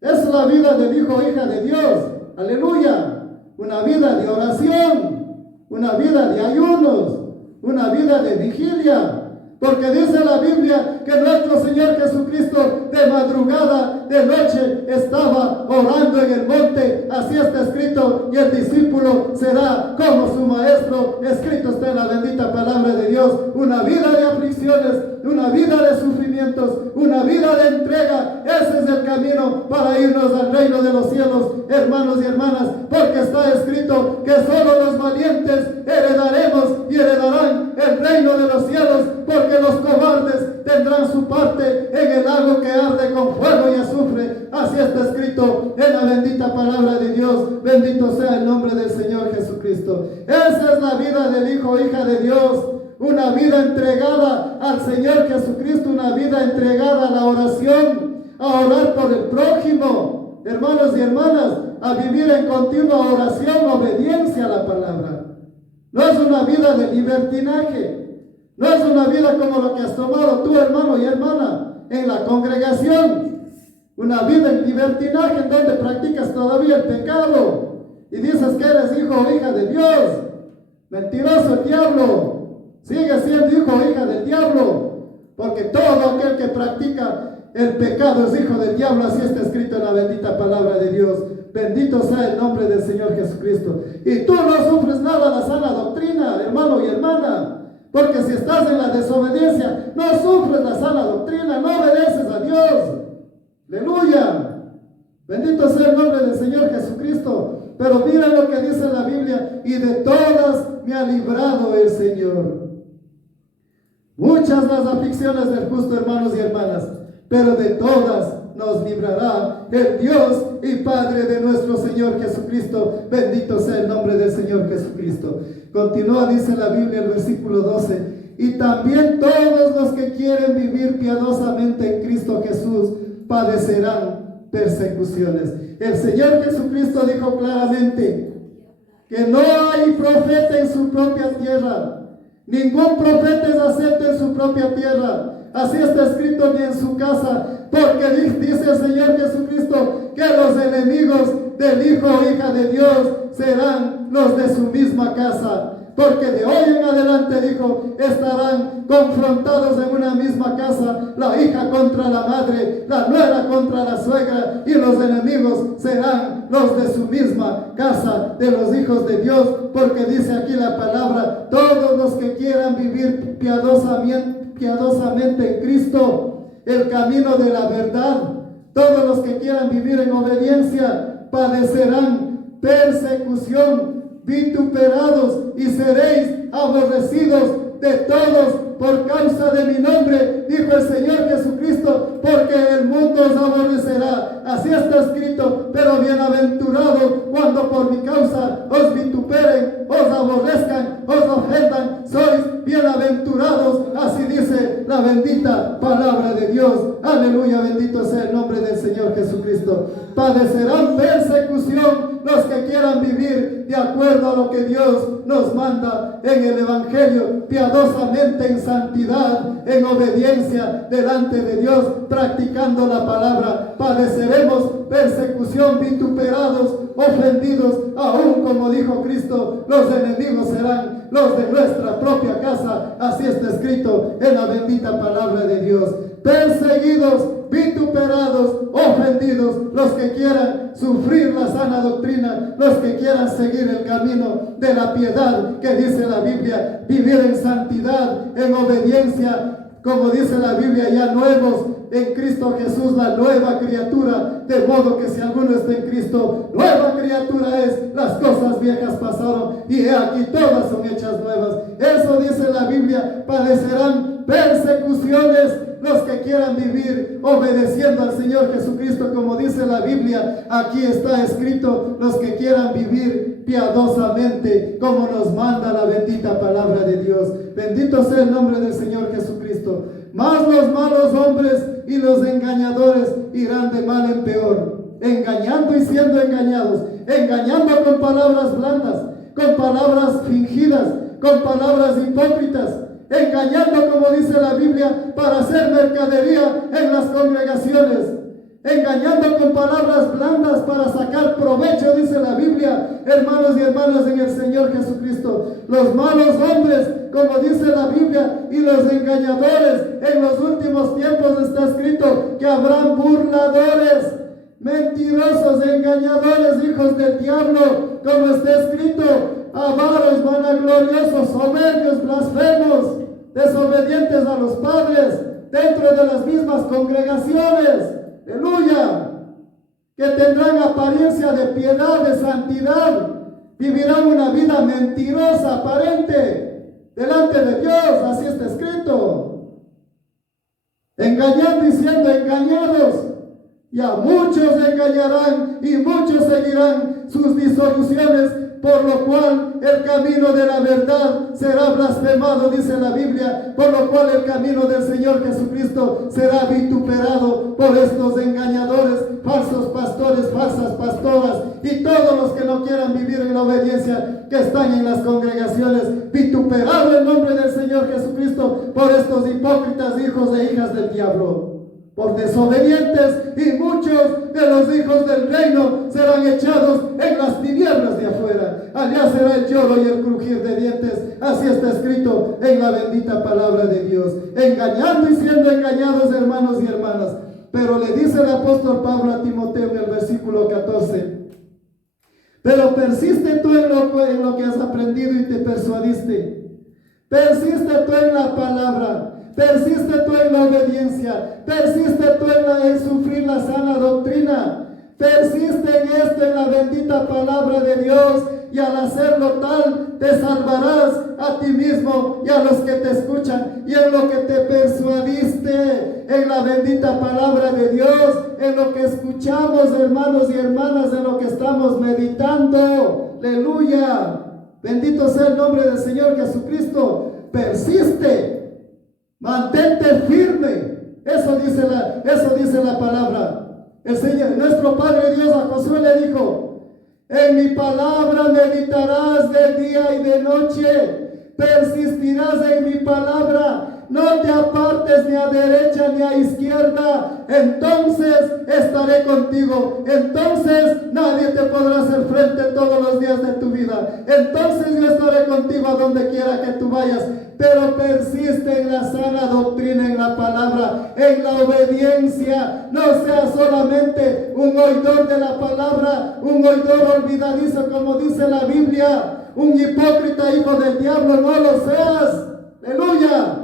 Es la vida del hijo o hija de Dios, aleluya, una vida de oración, una vida de ayunos, una vida de vigilia. Porque dice la Biblia que nuestro Señor Jesucristo de madrugada, de noche, estaba orando en el monte. Así está escrito. Y el discípulo será como su maestro. Escrito está en la bendita palabra de Dios. Una vida de aflicciones, una vida de sufrimientos, una vida de entrega. Ese es el camino para irnos al reino de los cielos, hermanos y hermanas. Porque está escrito que solo los valientes heredaremos y heredarán el reino de los cielos. Porque los cobardes tendrán su parte en el lago que arde con fuego y azufre. Así está escrito en la bendita palabra de Dios. Bendito sea el nombre del Señor Jesucristo. Esa es la vida del hijo o hija de Dios. Una vida entregada al Señor Jesucristo. Una vida entregada a la oración. A orar por el prójimo. Hermanos y hermanas, a vivir en continua oración, obediencia a la palabra. No es una vida de libertinaje. No es una vida como lo que has tomado tú, hermano y hermana, en la congregación. Una vida en libertinaje en donde practicas todavía el pecado y dices que eres hijo o hija de Dios. Mentiroso el diablo. Sigue siendo hijo o hija del diablo. Porque todo que practica el pecado es hijo del diablo, así está escrito en la bendita palabra de Dios. Bendito sea el nombre del Señor Jesucristo. Y tú no sufres nada la sana doctrina, hermano y hermana, porque si estás en la desobediencia, no sufres la sana doctrina, no obedeces a Dios. Aleluya. Bendito sea el nombre del Señor Jesucristo. Pero mira lo que dice la Biblia: y de todas me ha librado el Señor. Muchas las aflicciones del justo, hermanos y hermanas, pero de todas nos librará el Dios y Padre de nuestro Señor Jesucristo. Bendito sea el nombre del Señor Jesucristo. Continúa, dice la Biblia, el versículo 12: y también todos los que quieren vivir piadosamente en Cristo Jesús padecerán persecuciones. El Señor Jesucristo dijo claramente que no hay profeta en su propia tierra. Ningún profeta es acepto en su propia tierra. Así está escrito, ni en su casa, porque dice el Señor Jesucristo que los enemigos del Hijo o hija de Dios serán los de su misma casa. Porque de hoy en adelante, dijo, estarán confrontados en una misma casa, la hija contra la madre, la nuera contra la suegra, y los enemigos serán los de su misma casa, de los hijos de Dios. Porque dice aquí la palabra: todos los que quieran vivir piadosamente en Cristo, el camino de la verdad, todos los que quieran vivir en obediencia, padecerán persecución, vituperados, y seréis aborrecidos de todos por causa de mi nombre, dijo el Señor Jesucristo, porque el mundo os aborrecerá. Así está escrito: pero bienaventurado cuando por mi causa os vituperen, os aborrezcan, os ofendan, sois bienaventurados. Así dice la bendita palabra de Dios. Aleluya, bendito sea el nombre del Señor Jesucristo. Padecerán persecución los que quieran vivir de acuerdo a lo que Dios nos manda en el Evangelio, piadosamente, en santidad, en obediencia delante de Dios, practicando la palabra. Padeceremos persecución, vituperados, ofendidos, aún como dijo Cristo, los enemigos serán los de nuestra propia casa. Así está escrito en la bendita palabra de Dios. Perseguidos, vituperados, ofendidos, los que quieran sufrir la sana doctrina, los que quieran seguir el camino de la piedad que dice la Biblia, vivir en santidad, en obediencia, como dice la Biblia, ya nuevos en Cristo Jesús, la nueva criatura, de modo que si alguno está en Cristo, nueva criatura es, las cosas viejas pasaron y he aquí todas son hechas nuevas. Eso dice la Biblia: padecerán persecuciones los que quieran vivir obedeciendo al Señor Jesucristo, como dice la Biblia. Aquí está escrito: los que quieran vivir piadosamente, como nos manda la bendita palabra de Dios. Bendito sea el nombre del Señor Jesucristo. Mas los malos hombres y los engañadores irán de mal en peor, engañando y siendo engañados, engañando con palabras blandas, con palabras fingidas, con palabras hipócritas, engañando, como dice la Biblia, para hacer mercadería en las congregaciones, engañando con palabras blandas para sacar provecho, dice la Biblia, hermanos y hermanas en el Señor Jesucristo. Los malos hombres, como dice la Biblia, y los engañadores, en los últimos tiempos está escrito que habrán burladores, mentirosos, engañadores, hijos del diablo, como está escrito: avaros, vanagloriosos, soberbios, blasfemos, desobedientes a los padres, dentro de las mismas congregaciones. Aleluya. Que tendrán apariencia de piedad, de santidad, vivirán una vida mentirosa, aparente, delante de Dios. Así está escrito: engañando y siendo engañados, y a muchos engañarán y muchos seguirán sus disoluciones, por lo cual el camino de la verdad será blasfemado, dice la Biblia, por lo cual el camino del Señor Jesucristo será vituperado por estos engañadores, falsos pastores, falsas pastoras, y todos los que no quieran vivir en la obediencia, que están en las congregaciones. Vituperado el nombre del Señor Jesucristo por estos hipócritas, hijos e hijas del diablo. por desobedientes, y muchos de los hijos del reino serán echados en las tinieblas de afuera. Allá será el lloro y el crujir de dientes. Así está escrito en la bendita palabra de Dios. Engañando y siendo engañados, hermanos y hermanas. Pero le dice el apóstol Pablo a Timoteo en el versículo 14: pero persiste tú en lo que has aprendido y te persuadiste. Persiste tú en la palabra. Persiste tú en la obediencia. Persiste tú en sufrir la sana doctrina. Persiste en esto, en la bendita palabra de Dios, y al hacerlo tal, te salvarás a ti mismo y a los que te escuchan. Y en lo que te persuadiste, en la bendita palabra de Dios, en lo que escuchamos, hermanos y hermanas, en lo que estamos meditando. Aleluya. Bendito sea el nombre del Señor Jesucristo. Persiste. Mantente firme. Eso dice la palabra. El Señor, nuestro Padre Dios, a Josué le dijo: en mi palabra meditarás de día y de noche. Persistirás en mi palabra. No te apartes ni a derecha ni a izquierda. Entonces estaré contigo. Entonces nadie te podrá hacer frente todos los días de tu vida. Entonces yo estaré contigo a donde quiera que tú vayas. Pero persiste en la sana doctrina, en la palabra, en la obediencia. No seas solamente un oidor de la palabra, un oidor olvidadizo, como dice la Biblia, un hipócrita, hijo del diablo. No lo seas. Aleluya.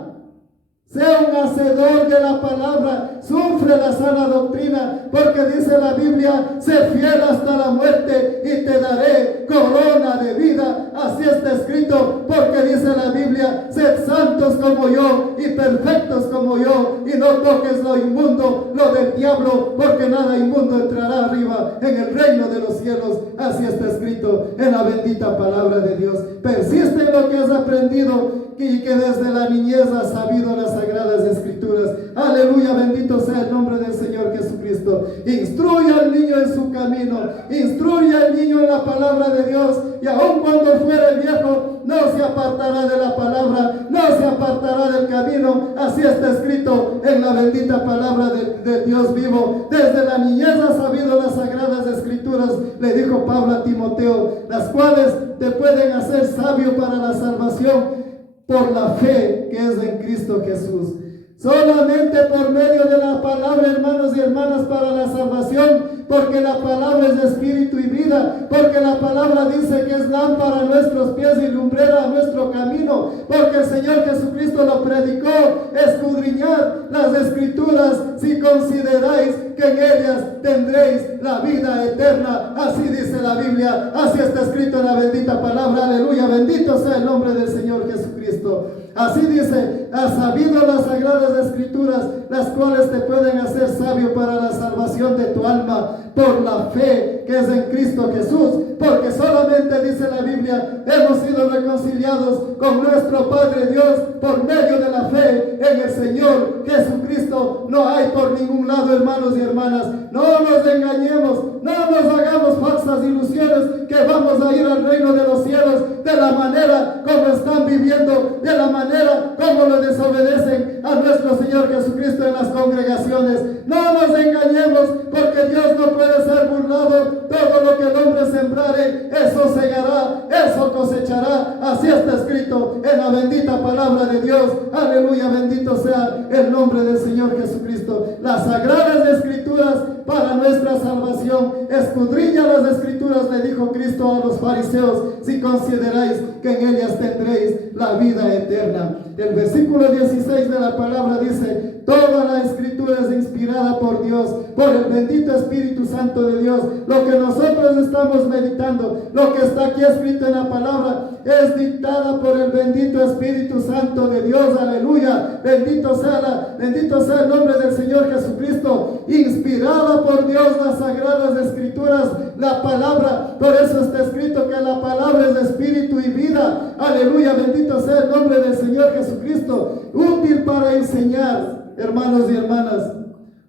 Sea un hacedor de la palabra, sufre la sana doctrina, porque dice la Biblia: sé fiel hasta la muerte y te daré corona de vida. Así está escrito, porque dice la Biblia: sed santos como yo y perfectos como yo, y no toques lo inmundo, lo del diablo, porque nada inmundo entrará arriba en el reino de los cielos. Así está escrito en la bendita palabra de Dios. Persiste en lo que has aprendido y que desde la niñez has sabido las sagradas escrituras. Aleluya, bendito sea el nombre del Señor Jesucristo. Instruye al niño en su camino, instruye al niño en la palabra de Dios, y aun cuando fuere viejo, no se apartará de la palabra, no se apartará del camino. Así está escrito en la bendita palabra de Dios vivo. Desde la niñez has sabido las sagradas escrituras, le dijo Pablo a Timoteo, las cuales te pueden hacer sabio para la salvación por la fe que es en Cristo Jesús. Solamente por medio de la palabra, hermanos y hermanas, para la salvación, porque la palabra es espíritu y vida, porque la palabra dice que es lámpara a nuestros pies y lumbrera a nuestro camino, porque el Señor Jesucristo lo predicó: escudriñad las escrituras si consideráis que en ellas tendréis la vida eterna. Así dice la Biblia, así está escrito en la bendita palabra. Aleluya, bendito sea el nombre del Señor Jesucristo. Así dice: has sabido las sagradas escrituras, las cuales te pueden hacer sabio para la salvación de tu alma, por la fe que es en Cristo Jesús. Porque solamente dice la Biblia: hemos sido reconciliados con nuestro Padre Dios por medio de la fe en el Señor Jesucristo. No hay por ningún lado, hermanos y hermanas. No nos engañemos, no nos hagamos falsas ilusiones que vamos a ir al reino de los cielos de la manera como están viviendo, de la manera como lo desobedecen a nuestro Señor Jesucristo en las congregaciones. No nos engañemos, porque Dios no puede ser burlado. Todo lo que el hombre sembrare, eso segará, eso cosechará. Así está escrito en la bendita palabra de Dios. Aleluya, bendito sea el nombre del Señor Jesucristo. Las sagradas escrituras para nuestra salvación. Escudriña las escrituras, le dijo Cristo a los fariseos, si consideráis que en ellas tendréis la vida eterna. El versículo 16 de la palabra dice: toda la escritura es inspirada por Dios, por el bendito Espíritu Santo de Dios. Lo que nosotros estamos meditando, lo que está aquí escrito en la palabra, es dictada por el bendito Espíritu Santo de Dios. Aleluya, bendito sea el nombre del Señor Jesucristo. Inspirada por Dios las sagradas escrituras, la palabra. Por eso está escrito que la palabra es de espíritu y vida. Aleluya, bendito sea el nombre del Señor Jesucristo. Útil para enseñar, hermanos y hermanas,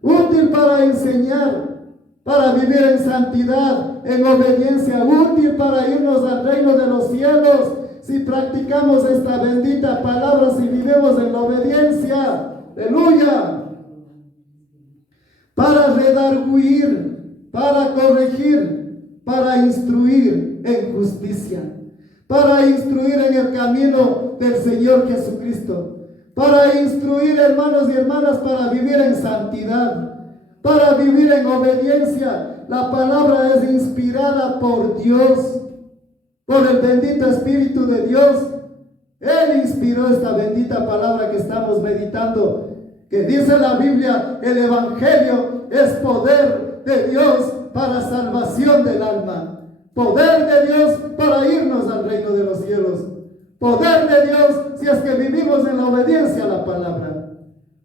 útil para enseñar, para vivir en santidad, en obediencia, útil para irnos al reino de los cielos, si practicamos esta bendita palabra, si vivimos en la obediencia. Aleluya. para redarguir, para corregir, para instruir en justicia, para instruir en el camino del Señor Jesucristo, para instruir, hermanos y hermanas, para vivir en santidad, para vivir en obediencia. La palabra es inspirada por Dios, por el bendito Espíritu de Dios. Él inspiró esta bendita palabra que estamos meditando, que dice la Biblia: el Evangelio es poder de Dios para salvación del alma, poder de Dios para irnos al reino de los cielos, poder de Dios si es que vivimos en la obediencia a la palabra,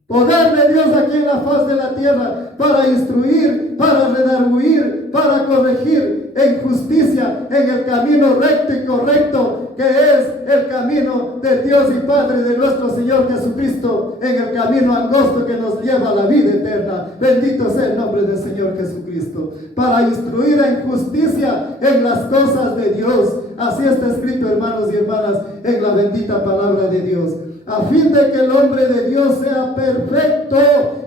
poder de Dios aquí en la faz de la tierra para instruir, para redarguir, para corregir en justicia, en el camino recto y correcto, que es el camino de Dios y Padre de nuestro Señor Jesucristo, en el camino angosto que nos lleva a la vida eterna. Bendito sea el nombre del Señor Jesucristo, para instruir en justicia en las cosas de Dios. Así está escrito, hermanos y hermanas, en la bendita palabra de Dios, a fin de que el hombre de Dios sea perfecto.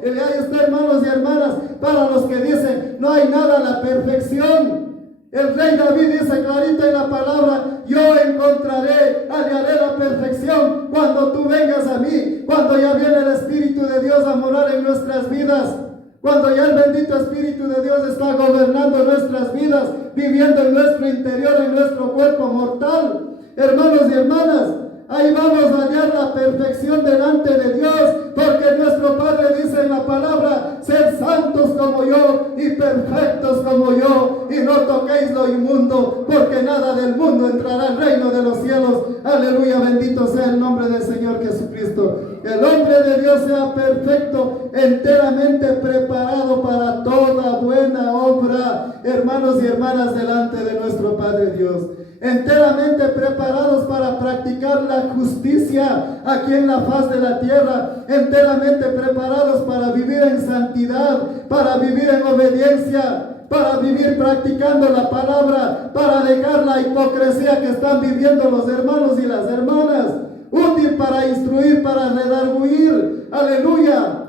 Y ahí está, hermanos y hermanas, para los que dicen no hay nada a la perfección. El rey David dice clarito en la palabra: yo encontraré, hallaré la perfección cuando tú vengas a mí, cuando ya viene el Espíritu de Dios a morar en nuestras vidas, cuando ya el bendito Espíritu de Dios está gobernando nuestras vidas, viviendo en nuestro interior, en nuestro cuerpo mortal. Hermanos y hermanas, ahí vamos a hallar la perfección delante de Dios, porque nuestro Padre dice en la palabra: sed santos como yo y perfectos como yo, y no toquéis lo inmundo, porque nada del mundo entrará al reino de los cielos. Aleluya, bendito sea el nombre del Señor Jesucristo. El hombre de Dios sea perfecto, enteramente preparado para toda buena obra, hermanos y hermanas, delante de nuestro Padre Dios. Enteramente preparados para practicar la justicia aquí en la faz de la tierra, enteramente preparados para vivir en santidad, para vivir en obediencia, para vivir practicando la palabra, para dejar la hipocresía que están viviendo los hermanos y las hermanas, útil para instruir, para redarguir. Aleluya,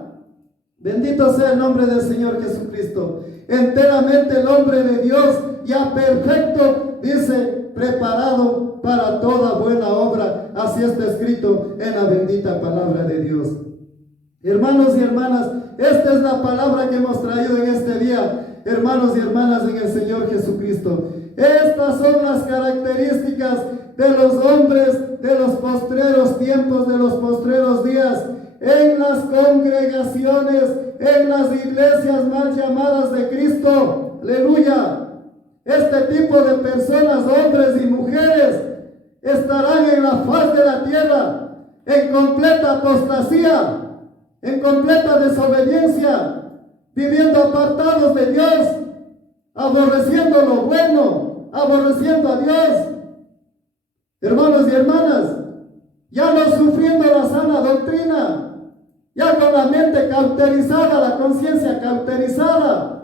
bendito sea el nombre del Señor Jesucristo. Enteramente el hombre de Dios, ya perfecto, dice, preparado para toda buena obra. Así está escrito en la bendita palabra de Dios. Hermanos y hermanas, esta es la palabra que hemos traído en este día, hermanos y hermanas, en el Señor Jesucristo. Estas son las características de los hombres de los postreros tiempos, de los postreros días, en las congregaciones, en las iglesias mal llamadas de Cristo. Aleluya. Este tipo de personas, hombres y mujeres, estarán en la faz de la tierra en completa apostasía, en completa desobediencia, viviendo apartados de Dios, aborreciendo lo bueno, aborreciendo a Dios. Hermanos y hermanas, ya no sufriendo la sana doctrina, ya con la mente cauterizada, la conciencia cauterizada,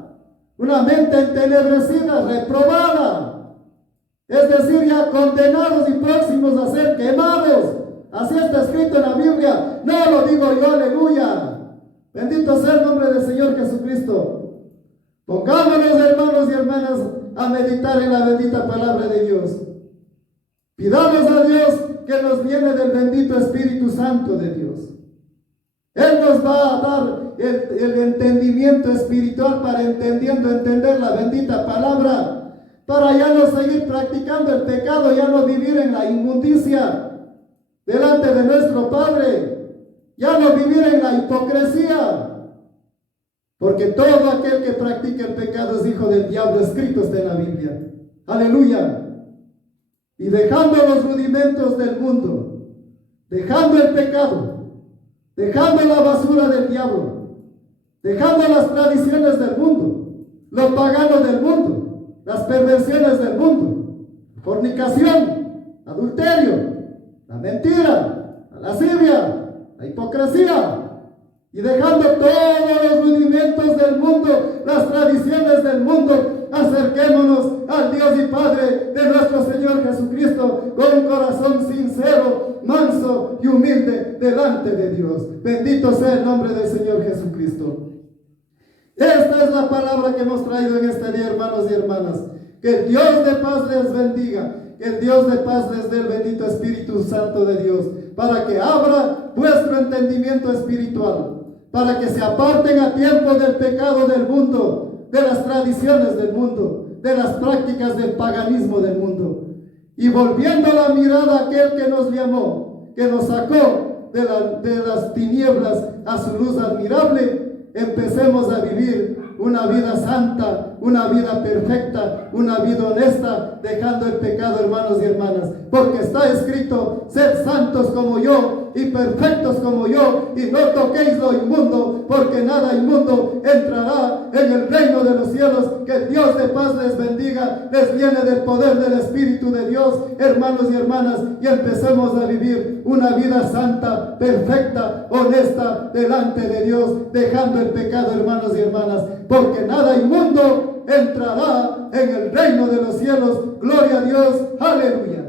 una mente entenebrecida, reprobada, es decir, ya condenados y próximos a ser quemados. Así está escrito en la Biblia, no lo digo yo, aleluya. Bendito sea el nombre del Señor Jesucristo. Pongámonos, hermanos y hermanas, a meditar en la bendita palabra de Dios. Pidamos a Dios que nos viene del bendito Espíritu Santo de Dios. Él nos va a dar el entendimiento espiritual para entender la bendita palabra, para ya no seguir practicando el pecado, ya no vivir en la inmundicia delante de nuestro Padre, ya no vivir en la hipocresía, porque todo aquel que practica el pecado es hijo del diablo, escrito está en la Biblia. Aleluya. Y dejando los rudimentos del mundo, dejando el pecado, dejando la basura del diablo, dejando las tradiciones del mundo, lo pagano del mundo, las perversiones del mundo, fornicación, adulterio, la mentira, la lascivia, la hipocresía, y dejando todos los rudimentos del mundo, las tradiciones del mundo, acerquémonos al Dios y Padre de nuestro Señor Jesucristo con un corazón sincero, manso y humilde delante de Dios. Bendito sea el nombre del Señor Jesucristo. Esta es la palabra que hemos traído en este día, hermanos y hermanas. Que el Dios de paz les bendiga. Que el Dios de paz les dé el bendito Espíritu Santo de Dios, para que abra vuestro entendimiento espiritual, para que se aparten a tiempo del pecado del mundo, de las tradiciones del mundo, de las prácticas del paganismo del mundo, y volviendo la mirada a aquel que nos llamó, que nos sacó de las tinieblas a su luz admirable, empecemos a vivir una vida santa, una vida perfecta, una vida honesta, dejando el pecado, hermanos y hermanas, porque está escrito: sed santos como yo y perfectos como yo, y no toquéis lo inmundo, porque nada inmundo entrará en el reino de los cielos. Que el Dios de paz les bendiga, les llene del poder del Espíritu de Dios, hermanos y hermanas, y empecemos a vivir una vida santa, perfecta, honesta delante de Dios, dejando el pecado, hermanos y hermanas, porque nada inmundo entrará en el reino de los cielos. Gloria a Dios, aleluya.